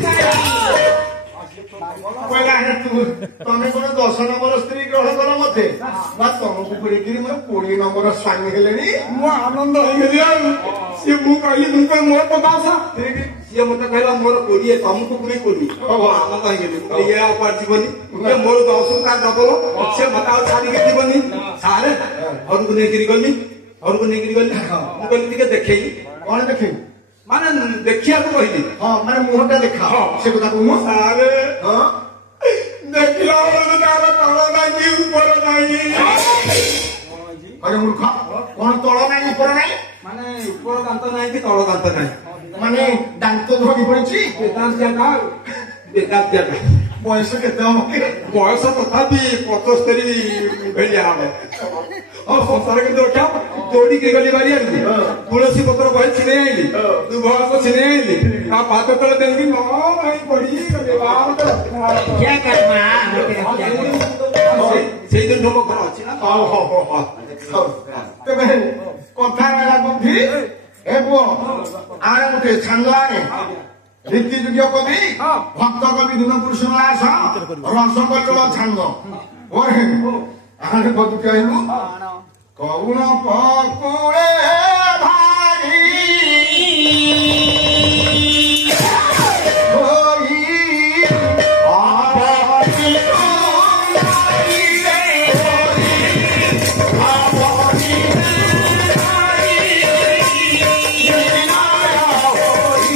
कहला है तू तने कोन 10 नंबर स्त्री ग्रहण कर मते बा तुमको पुरेकी मैं 20 नंबर स्वामी हेलेनी मु आनंद हो गेली से मु कहली तुमको मोर पदासा ये मते कहला मोर कोरिए तुमको पुरे कोरी आनंद हो गेली ये अपार जीवनी ये मोर 10 का डबल से मता छाड़ी के जीवनी सारे और को नेगिरी गली मु कहली ଟିକେ ଦେଖେଇ कौन देखे माने देखिया को कहली हां माने मुहटा देखा से कथा कहू सारे हां देखला वाला तारा तଳ नाही ऊपर नाही अरे मूर्ख कौन तळ नाही ऊपर नाही माने ऊपर दांत नाही कि तळ दांत नाही माने दांत धोगी पड़िछि बेदांत जागा बयस केते हम बयस तथापि 75 भेलिया हम और संसार के देखा दौड़ी के गली बारी आली तुलसी पत्र बहे छिने आइली तू बयस छिने आइली आ पात तले देंगी न भाई पड़ी गले बाप क्या करना सेई दिन हम घर अछि ना तेबे कथा वाला बुद्धि ए बो आरे मुठे छंदलाने रीति जुग्य कवि भक्त कवि दिन पुरुष नाश रस कल्लोल छंद ओरे आरे बदु कहलु कौन पकुळे भारी होई आबादी नाई रे होई आबादी नाई नाया होई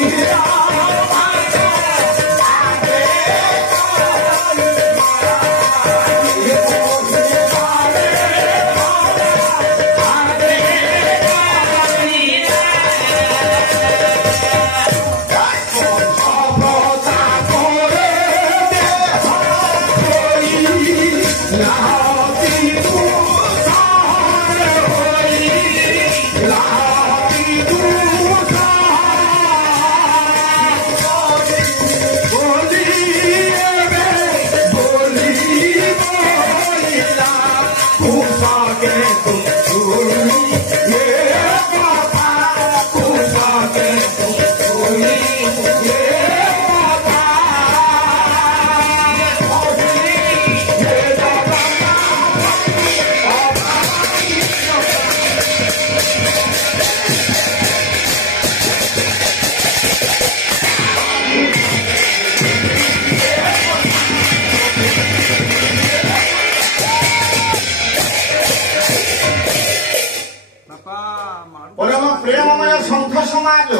परम प्रेममय संघ समाज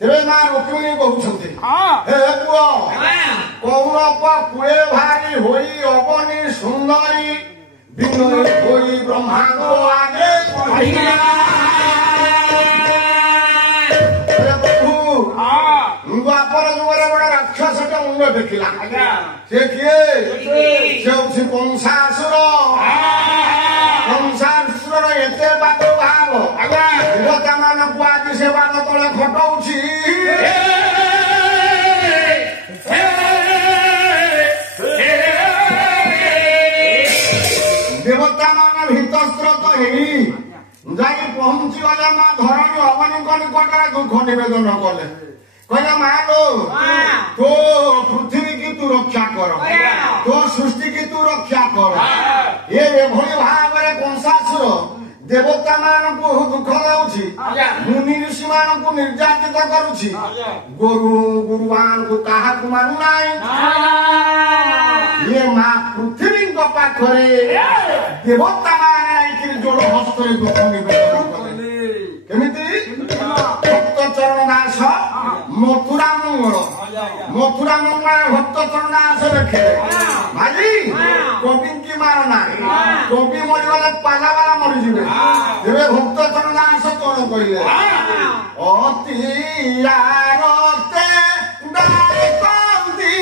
तेरे मां रुक्मिणी कहउछन्ते हे पुओ कौन कुए भारी होई अबनी सुंदरी विनय होई ब्रह्मा को आगे कहिला द्वापर जुगरे बड़ा राक्षस के मुंड देखिला से किए से उसी कंसासुर कंसासुर एते बात भाव देवता मानकु आज से बात तले खटौछि देवता मान हितस्रोत हेई जाई पहुंची गले मां धरणी अवनी निकटरे दुख निवेदन कले कहले मालो तो पृथ्वी की तू रक्षा कर तो सृष्टि की तू रक्षा कर ये एभली भाव कंसासुर देवता मानकु दुख दउछि मुनि ऋषि मानकु निर्यातित करूछि गुरु गुरुवान को काहा को मानु नाही ये मां पृथ्वी को पाखरे देवता माने जोड़ हस्तरे दुख निवेदन कले केमिति भक्त चरण दास मथुरा मंगल भक्त चरण दास रखे भाई कवि की मार ना कवि मरिगले पाला वाला मरि जिवे तेरे भक्त चरण दास कोन कहले अति आरते दाई कंदी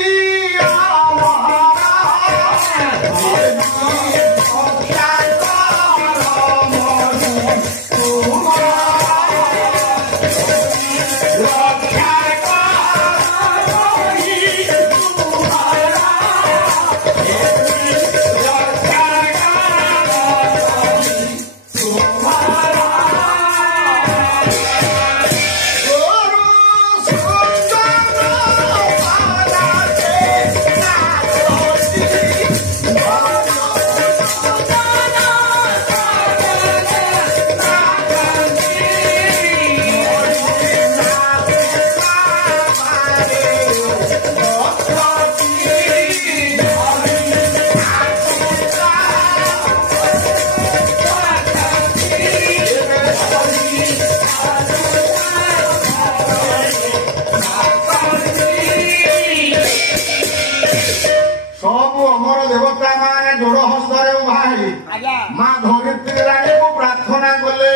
मां धरित्री रानी को प्रार्थना कले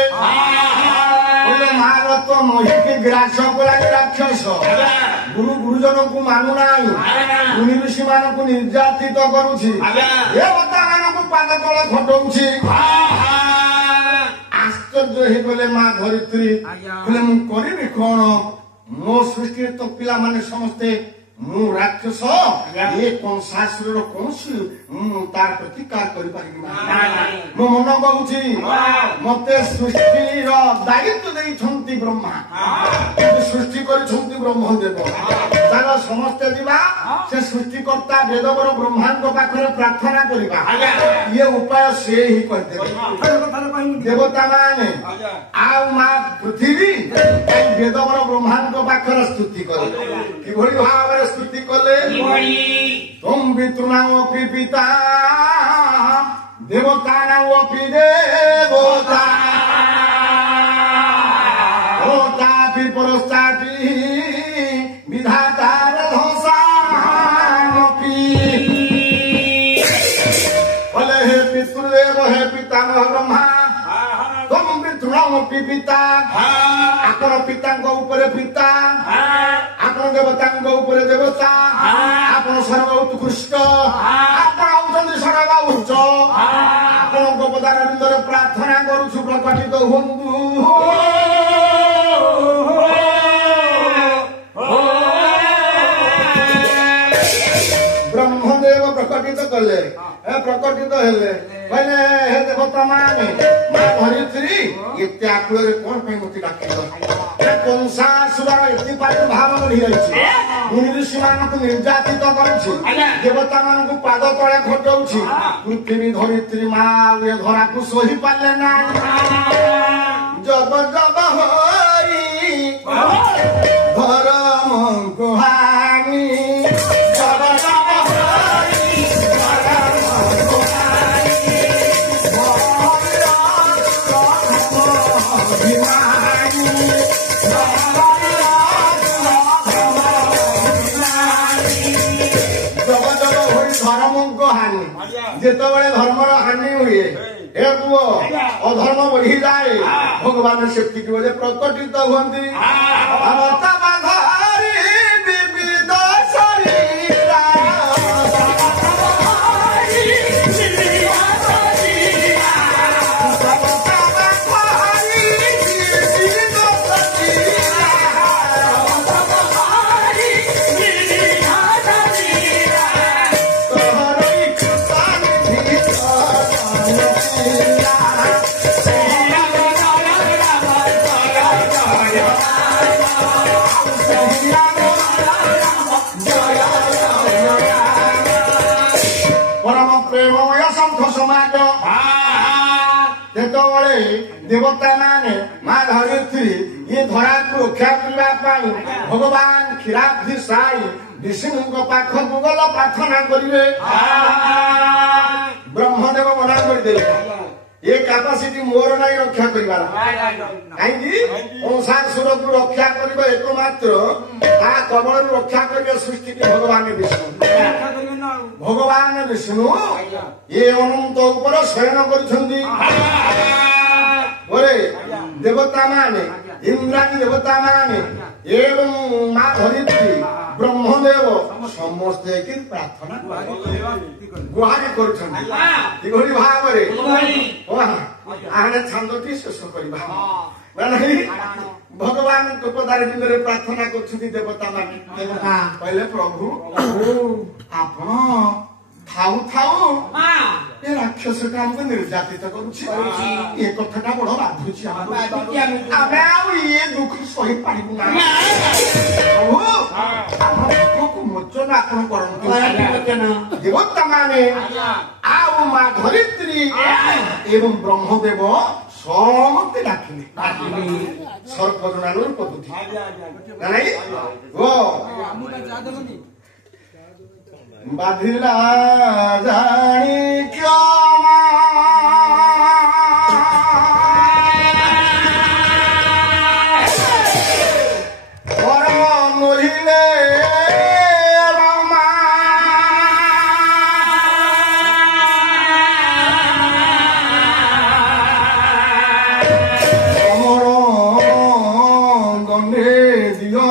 मार तो महिकी ग्रास कला राक्षस गुरु गुरुजन को मानु नाही मुनि ऋषि मान को निर्यातित करूछि देवता मान को पाद तले खटौछि आश्चर्य हे गले मां धरित्री बोले मु करिबि कोन मो सृष्टि तो पिला माने समस्ते मु राक्षस ये कंसासुर कौनसी तार प्रतिकार करि पारिबि ना मो मन कहउछि मते सृष्टिर दायित्व दैछन्ति ब्रह्मा सृष्टि करिछन्ति ब्रह्मदेव तार समस्त दिबा से सृष्टिकर्ता वेदवर ब्रह्मा को पाखरे प्रार्थना करिबा ये उपाय से ही करते देवता माने आ मां पृथ्वी वेदवर ब्रह्मा को पाखरे स्तुति करे कि भली भाव स्तुति कले तुम वितृणावपि पिता देवतानावपि देवता होतापि परस्तापि विधातार ध्वंसामपि बोले हे पितृदेव हे पितामह ब्रह्मा तुम वितृणावपि पिता आपन पिता ऊपर पिता आपन देवता ऊपर देवता आपन सर्व उत्कृष्ट आपन औषधि सर्व उच्च आपन गोपदार विंदर प्रार्थना करूछु प्रकटित हुंतु ब्रह्मदेव प्रकटित कले प्रकटित हेले कहले हे देवता माने मां धरित्री एते आकुଳରେ कोन पे मति डाकिलो कंसासुर एति पार भाव बढ़ी जाईछि मुनि ऋषि मानकु निर्यातित करूछि देवता मानकु पाद तळे खटौछि पृथ्वी धरित्री मां ए धरा को सोही पाले ना जब जब होई धरम गुहानी जब जब होई धरम गुहानी ଅଧର୍ମ ବଢି ଯାଏ ଭଗବାନ ସେତିକି ବେଳେ ପ୍ରକଟିତ ହୁଅନ୍ତି ବିବିଧ ଶରୀରା ଯେତେବେଳେ ଦେବତା ମାନେ ମା ଧରିତ୍ରୀ ଏ ଧରାକୁ ରକ୍ଷା କରିବା ପାଇଁ ଭଗବାନ କ୍ଷୀରାବ୍ଧି ସାଇ ବିଷ୍ଣୁଙ୍କ ପାଖକୁ ଗଲ ପ୍ରାର୍ଥନା କରିବେ ବ୍ରହ୍ମଦେବ ମନା କରିଦେଲେ ଏ କାପାସିଟି ମୋର ନାହିଁ ରକ୍ଷା କରିବାର କାହିଁକି ସଂସାରକୁ ରକ୍ଷା କରିବ ଏକମାତ୍ର ତା କବଳରୁ ରକ୍ଷା କରିବେ ସୃଷ୍ଟିଟି ଭଗବାନ ବିଷ୍ଣୁ ଭଗବାନ ବିଷ୍ଣୁ ଏ ଅନନ୍ତ ଉପରେ ଶୟନ କରିଛନ୍ତି ପରେ ଦେବତା ମାନେ ଇନ୍ଦ୍ରାଣୀ ଦେବତା ମାନେ ଏବଂ ମା ଧରିତ୍ରୀ ବ୍ରହ୍ମଦେବ ସମସ୍ତେ କି ପ୍ରାର୍ଥନା ଗୁହାରି କରୁଛନ୍ତି ଏଭଳି ଭାବରେ ଆମେ ଛାନ୍ଦଟି ଶେଷ କରିବା ନାହିଁ ଭଗବାନଙ୍କ ପଦାର ବିନ୍ଦରେ ପ୍ରାର୍ଥନା କରୁଛନ୍ତି ଦେବତା ମାନେ କହିଲେ ପ୍ରଭୁ ଆପଣ ଥାଉ ଥାଉ ଏ ରାକ୍ଷସଟା ଆମକୁ ନିର୍ଯାତିତ କରୁଛି ଏ କଥାଟା ବଡ ବାଧୁଛି ଆମେ ଆଉ ଇଏ ଦୁଃଖ ସହିପାରିବୁ ନା ଦୁଃଖକୁ ମୋଚନ ଆପଣ କରନ୍ତୁ ଦେବତା ମାନେ ଆଉ ମା ଧରିତ୍ରୀ ଏବଂ ବ୍ରହ୍ମଦେବ ସମସ୍ତେ ଡାକିଲେ ସର୍ପଜନାର ପଦ୍ଧତି ବାଧିଲା ଜାଣି କ୍ଷମା ମରିଲେ ରମା ଅମର ଗଣ୍ଡେ ଦିଅ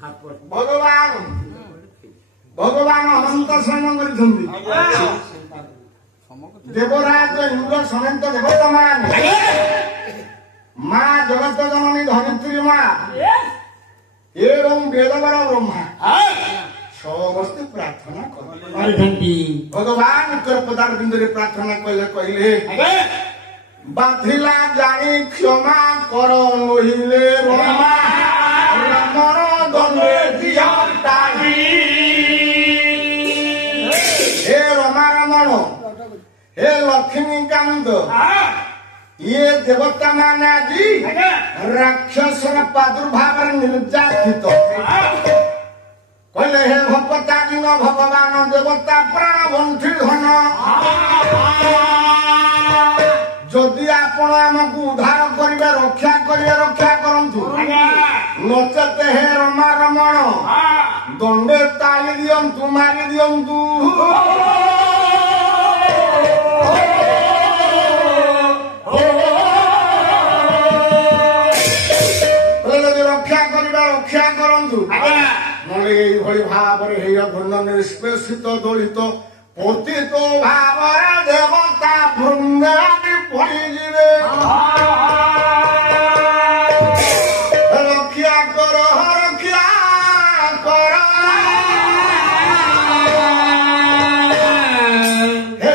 भगवान भगवान अनंत शयन करिछन्ति देवराज इंद्र समेत देवता मान माँ जगत जननी धरित्री माँ एवं वेदवर ब्रह्मा समस्ते प्रार्थना कर भगवान कर पदार्थ बिंदु प्रार्थना कले कहले बाधिला जानी क्षमा कर नहिले ब्रह्मा रमण दंडे दिया ताही हे रमा रमण हे लक्ष्मीकांत ये देवता मान आज राक्षसर प्रादुर्भाव निर्यातित कहले हे भक्तादीन भगवान देवता प्राण बंठी धन जदि आपण आमको उद्धार करिबे रक्षा करिबे रक्षा करंतु नचते हे रमा रमण दंडे ताली दियंतु मारी दियंतु रक्षा करिबे रक्षा करंतु नले एई भली भाବରେ हेय घूर्ण निष्पेषित दलित पतित भाବରେ देवता बृंदावनी पड़ी जिवे रक्षा करो हे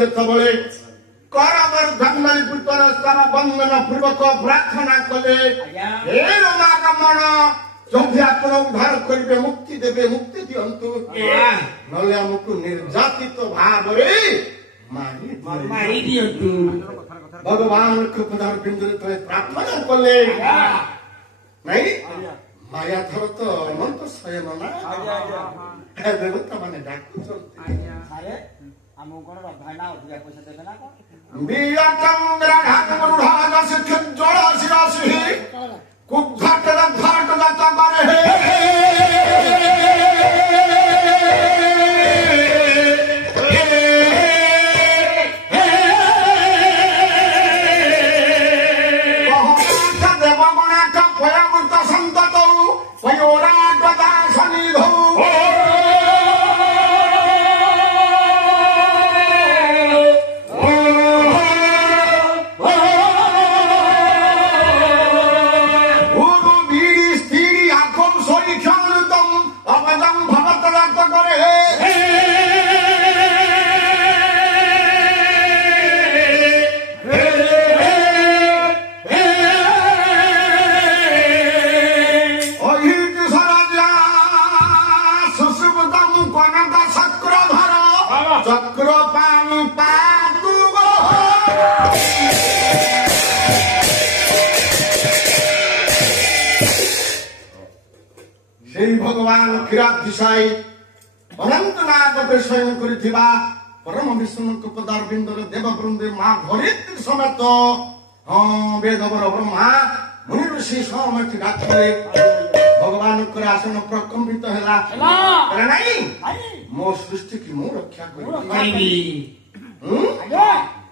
ଯେତେବେଳେ କରବର୍ଦ୍ଧନୀ ପୁତ୍ର ସ୍ଥାନ ବନ୍ଦନ ପୂର୍ବକ ପ୍ରାର୍ଥନା କଲେ ହେ ରମା ରମଣ ଯଦି ଆପଣ ଉଦ୍ଧାର କରିବେ ମୁକ୍ତି ଦେବେ ମୁକ୍ତି ଦିଅନ୍ତୁ ନହେଲେ ଆମକୁ ନିର୍ଯାତିତ ଭାବରେ ମାରି ଦିଅନ୍ତୁ ଭଗବାନଙ୍କ ପଦାର ବିନ୍ଦୁରେ ତଳେ ପ୍ରାର୍ଥନା କଲେ ନାଇଁ ମାୟା ଥର ତ ଅନନ୍ତ ଶୟନ ନା ଦେବତା ମାନେ ଡାକୁଛନ୍ତି चंद्र जल शिराशि कुघट घाट जाता करे देवगुणाठ पयामृत संतत पयोराट दासनी धौ चक्र पानी पातु से भगवान क्षीराब्धिशायी अनंतनाथ स्वयं करिथिबा परम विष्णु पदार बिंदर देववृंदे माँ धरित्री समेत वेदवर ब्रह्मा मुनि ऋषि समेत डाकिले भगवान आसन प्रकम्पित है मो सृष्टि की मु रक्षा करी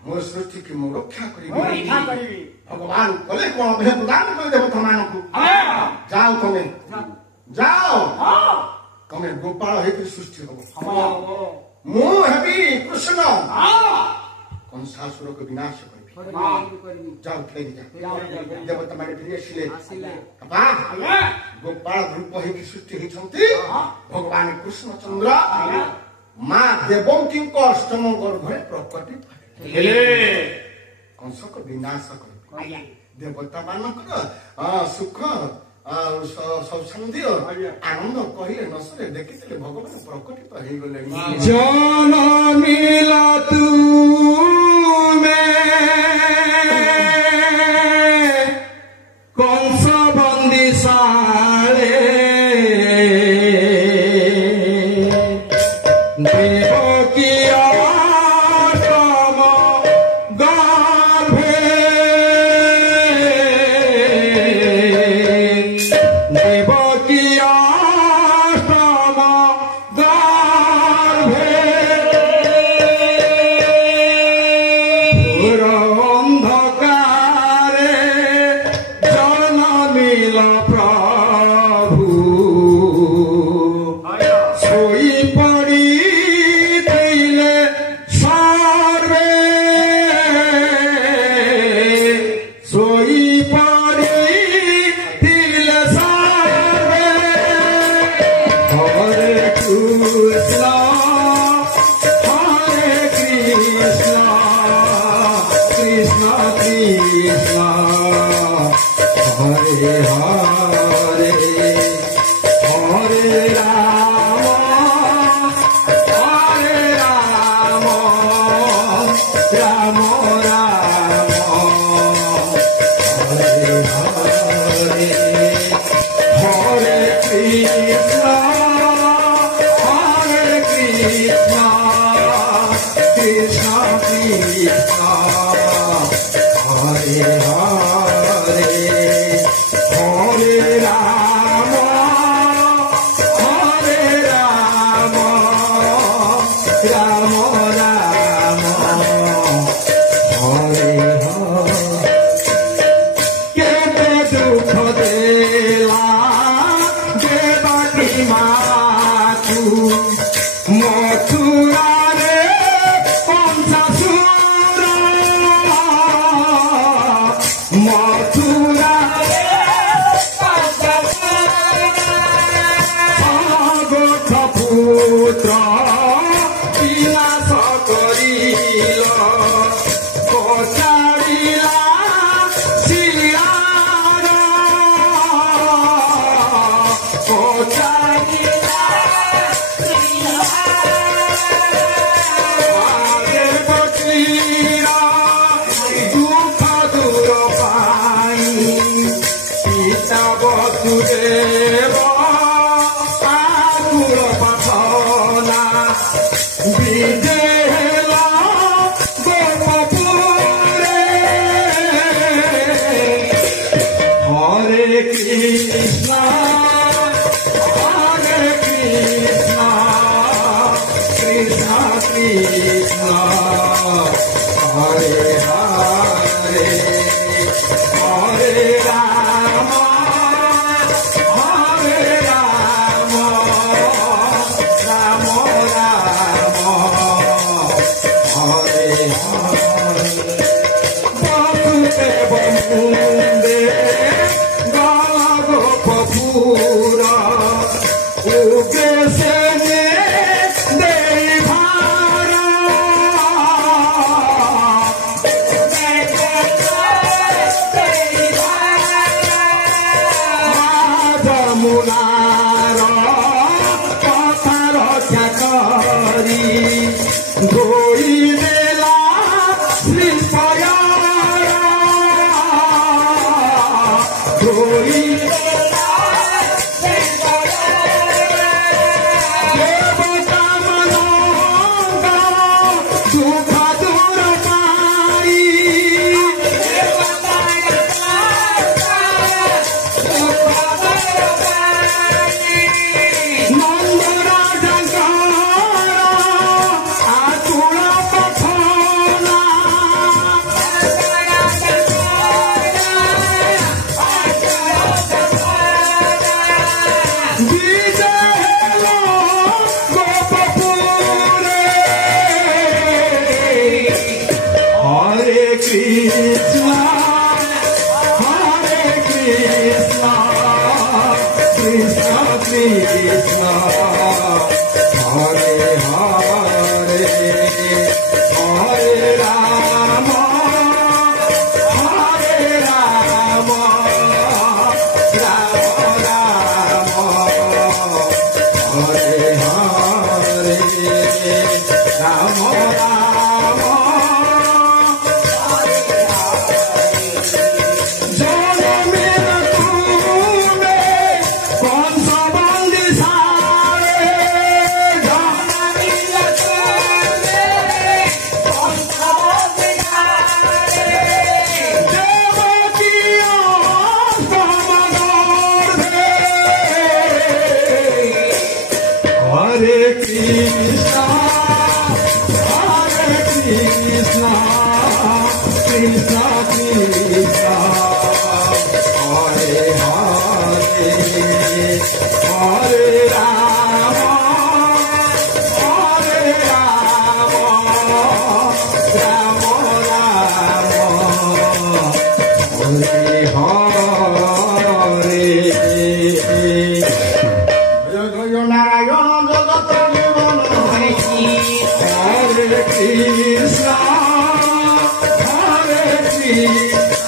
मो सृष्टि की मु रक्षा करी भगवान कले कौन अभय प्रदान कर देवता मान को जाओ जाओ तमें गोपाल है सृष्टि हो मु हेबी कृष्ण कंसासुर को विनाश करी जाओ फेरी जा देवता माने फिर आसिले गोपाल रूप है सृष्टि होती भगवान कृष्ण चंद्र माँ देवकी अष्टम गर्भे प्रकटित कंस को विनाश कर देवता मान सुख सब शांति आनंद कहले न सरे देखिले भगवान प्रकटित हो गले जन मिला तू में Hare Hare Rama Hare Rama Rama Rama Hare Hare Hare Krishna Hare Krishna Krishna Krishna Hare Hare Hare Rama Hare Rama Rama Rama Hare Hare Kete dukha dela devaki matu Mathurare Pancasura Mathurare Bhagavata putra Vilasa karila Kocharila Sirara Kocharila Bhagavata Dukha dura pai Pita Vasudeva Akura Pathana Videla Gopapure Hare Krishna Hare Krishna Krishna Krishna Hare Hare Hare Rama Hare Rama Rama Rama Hare Hare Vasudeva Munde Gala Gopapura Ugesene Devara Munara Katha rakha kari Dhoi dela Sri Payara Dhoi dela Sri Payara Devata Mananga Dukha dura pai Devata Hare Krishna Hare Krishna Krishna Krishna Hare Hare Hare Rama Hare Rama Rama Rama Hare Hare Rama Rama Hare Krishna Hare Krishna Krishna Krishna Hare Hare Hare Rama Hare Rama Rama Rama Hare Hare জয় নারায়ণ জগত জীবন Hare Krishna Hare Krishna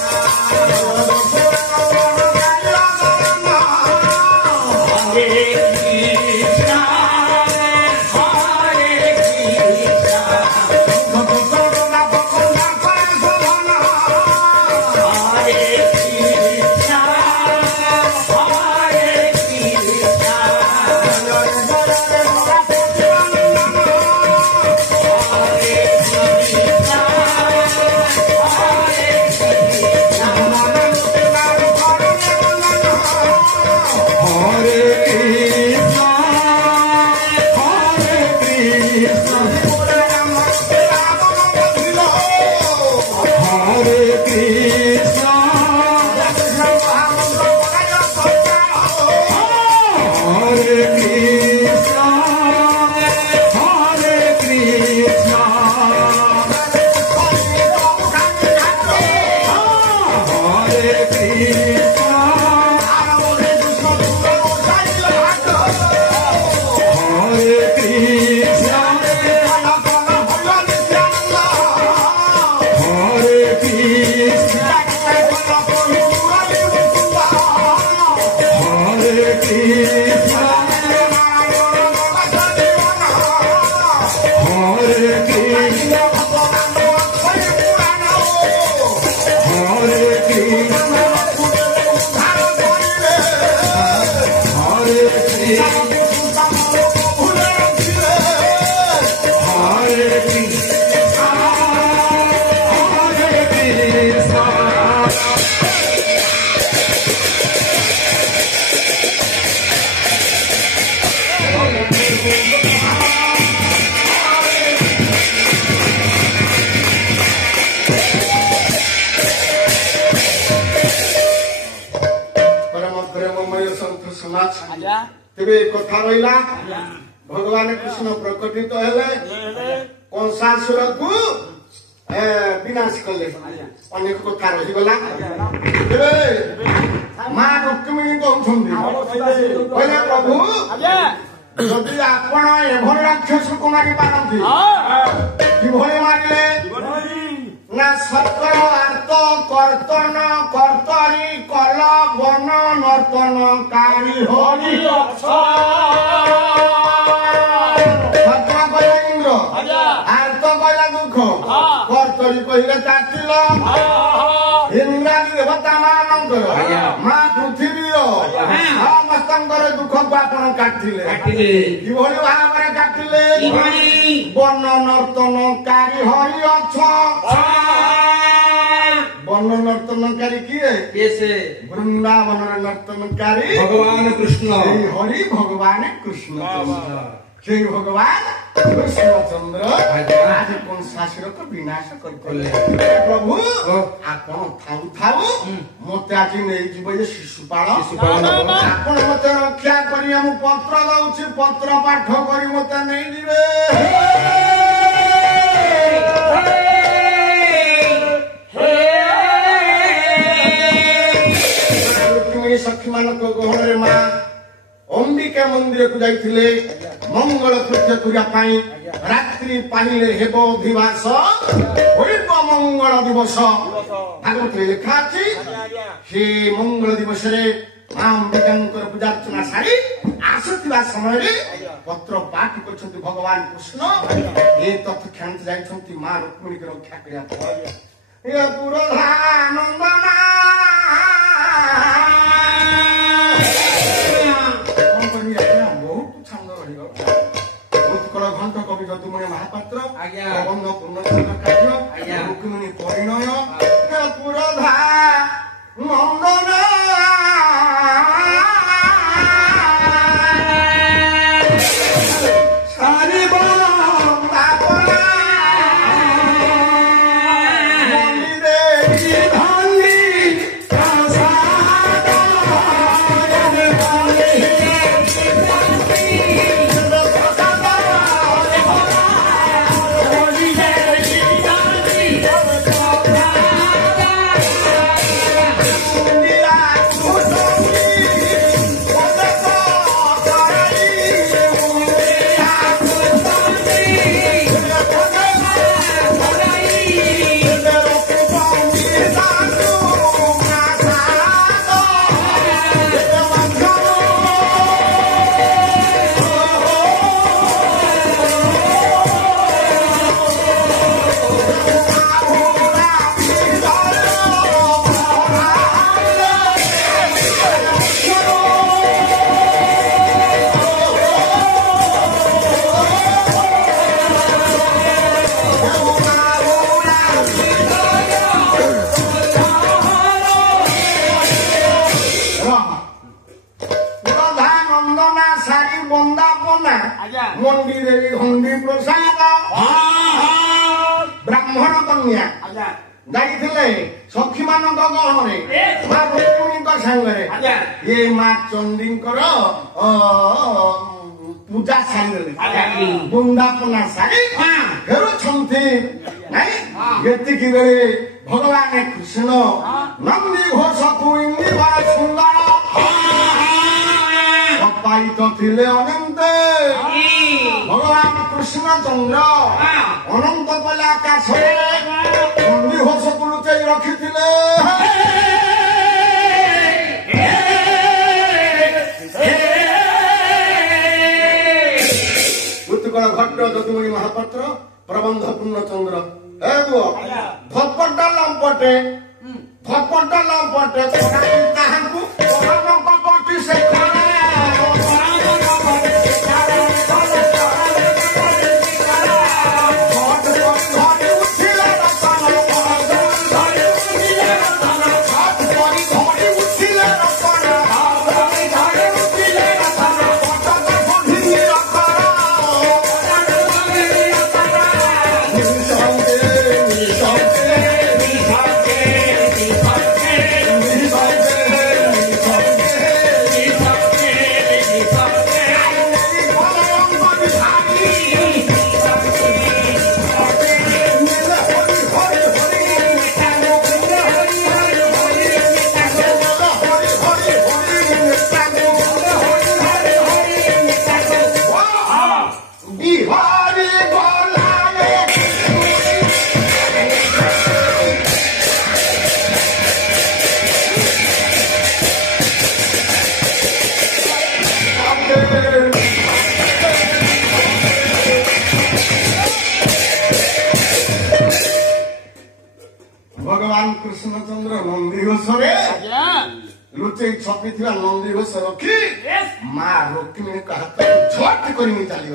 समाज तेरे कथा रहा भगवान कृष्ण प्रकटित हेले कंसासुर को विनाश कले अनेक कथा रहीगला तेरे मां रुक्मिणी कहले प्रभु जदि आपण एभली राक्षस को मारी पारती किभली मारिले ना सकल आर्त कर्तन कर्तरी कल वन नर्तन कारी हरि सत्य कहले इंद्र आर्त कहला दुख कर्तरी कहले चाचिल इंद्रादी देवता मानकर मां पृथ्वीर समस्तଙ୍କର ଦୁଃଖକୁ ଆପଣ କାଟିଲେ କିଭଳି ଭାବରେ କାଟିଲେ ବନ ନର୍ତ୍ତନକାରୀ ହରି ଅଛ ବନ ନର୍ତ୍ତନକାରୀ କିଏ ବୃନ୍ଦାବନର ନର୍ତ୍ତନକାରୀ ଭଗବାନ କୃଷ୍ଣ ହରି ଭଗବାନ କୃଷ୍ଣ সেই ভগবান কৃষ্ণচন্দ্র আজ কংসাসুর বিনাশ করে প্রভু আপন থাউ থাউ মতে আজ নেই যাব যে শিশুপাল আপন মতে রক্ষা করি আমি পত্র দউছি পত্র পাঠ করি মতে নেই দিবে রুক্মিণী সখী মানক গহণরে মা अंबिका मंदिर को जाइथिले मंगल कृत्य करिया पाई रात्रि पाहिले हेबो दिवस होइबो मंगल दिवस भागवत लिखा अछि से मंगल दिवस रे मां अंबिकांकर पूजा अर्चना सारी आसुतिबा समय रे पत्र पाठ करछन्ति भगवान कृष्ण ए तत्क्षण जाइछन्ति मां रुक्मिणी के रक्षा करिया ये पुरोधानंदना उत्कल घंट कवि যদুমণি महापात्र प्रबंध पूर्णचंद्र कार्य रुक्मिणी परिणय पुरोधा नंदन ब्राह्मण कन्या जाइथिले सखी मानक गहणे मां रुक्मिणीक संगरे ये मां चंडींकर पूजा सारिले बृंदापना सारी फेरुछन्ति नाही एतिकी बेले भगवान कृष्ण नंदी घोष को इंदिरा सुंदर अपायित थिले अनंत भगवान कृष्ण चंद्र अनंत कला आकाश नंदी घोष को लुचाई रखिथिले उत्कल घट्ट যদুমণি महापात्र प्रबंध पूर्णचंद्र ए बुआ धपटा लंपटे ताहांकु कोरानक पटी से बिहारी बोलावे भगवान कृष्णचंद्र नंदी घोषरे लुचई छपी थिबा नंदी घोष रखी मां रुक्मिणी का हाथ झट करी चली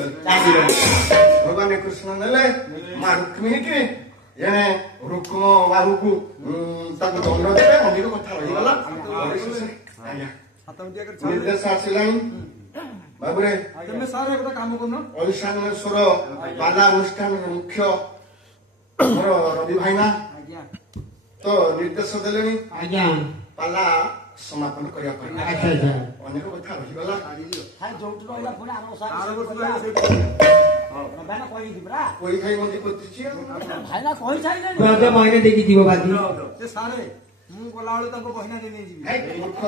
भगवान कृष्ण नेले मां रुक्मिणी की एने रुक्म बाहु को ताको दंड देले नंदी को कथा रही गला निर्देश आसिलानी बाबुरे तुम सारे गोटे काम करनो ईशानेश्वर पाला अनुष्ठान मुख्य मोर रवि भाईना तो निर्देश देले आज्ञा पाला समापन करिया पर अच्छा अच्छा अनेक कथा रही गला हाय जोट रहला पुणी आरो साथ आरो वर्ष से भाइना कहि दिबरा कोई खाई मंदी करती भाइना कहि छाइले तो महीने देखी थी वो बाकी से सारे मु गला वाले ताको बहिना दे नै जीवी है मूर्ख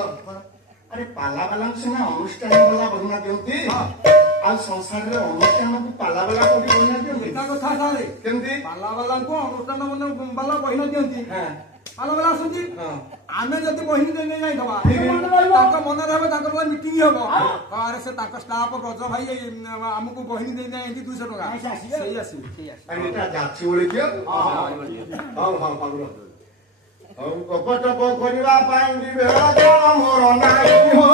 अरे पाला वाला सिना अनुष्ठान वाला बहिना दियंती आ संसार रे अनुष्ठान को पाला वाला को भी बहिना दियंती एका कथा सारे केमती पाला वाला को अनुष्ठान मन बाला बहिना दियंती हां पाला वाला आसुची हां आमे जति बहिनी दे नै नै दबा ताको मन रहबे ताको कोइ मीटिंग हबो अरे से ताको स्टाफ ब्रज भाई हमको बहिनी दे नै 200 टका सही आसी आणि ता जाची ओळे कियो हां हां पागल औ कपट को करिवा पाई दिबे मोर नाई हो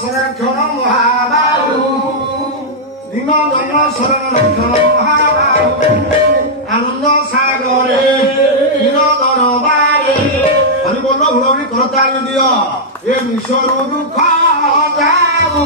संरक्षण महाबाहु दिन जन संरक्षण महाबाहु आनंद सागरे क्षीर दरबारे हरि बोल भुलौनी करता दियो ए मिशन दुख जाऊ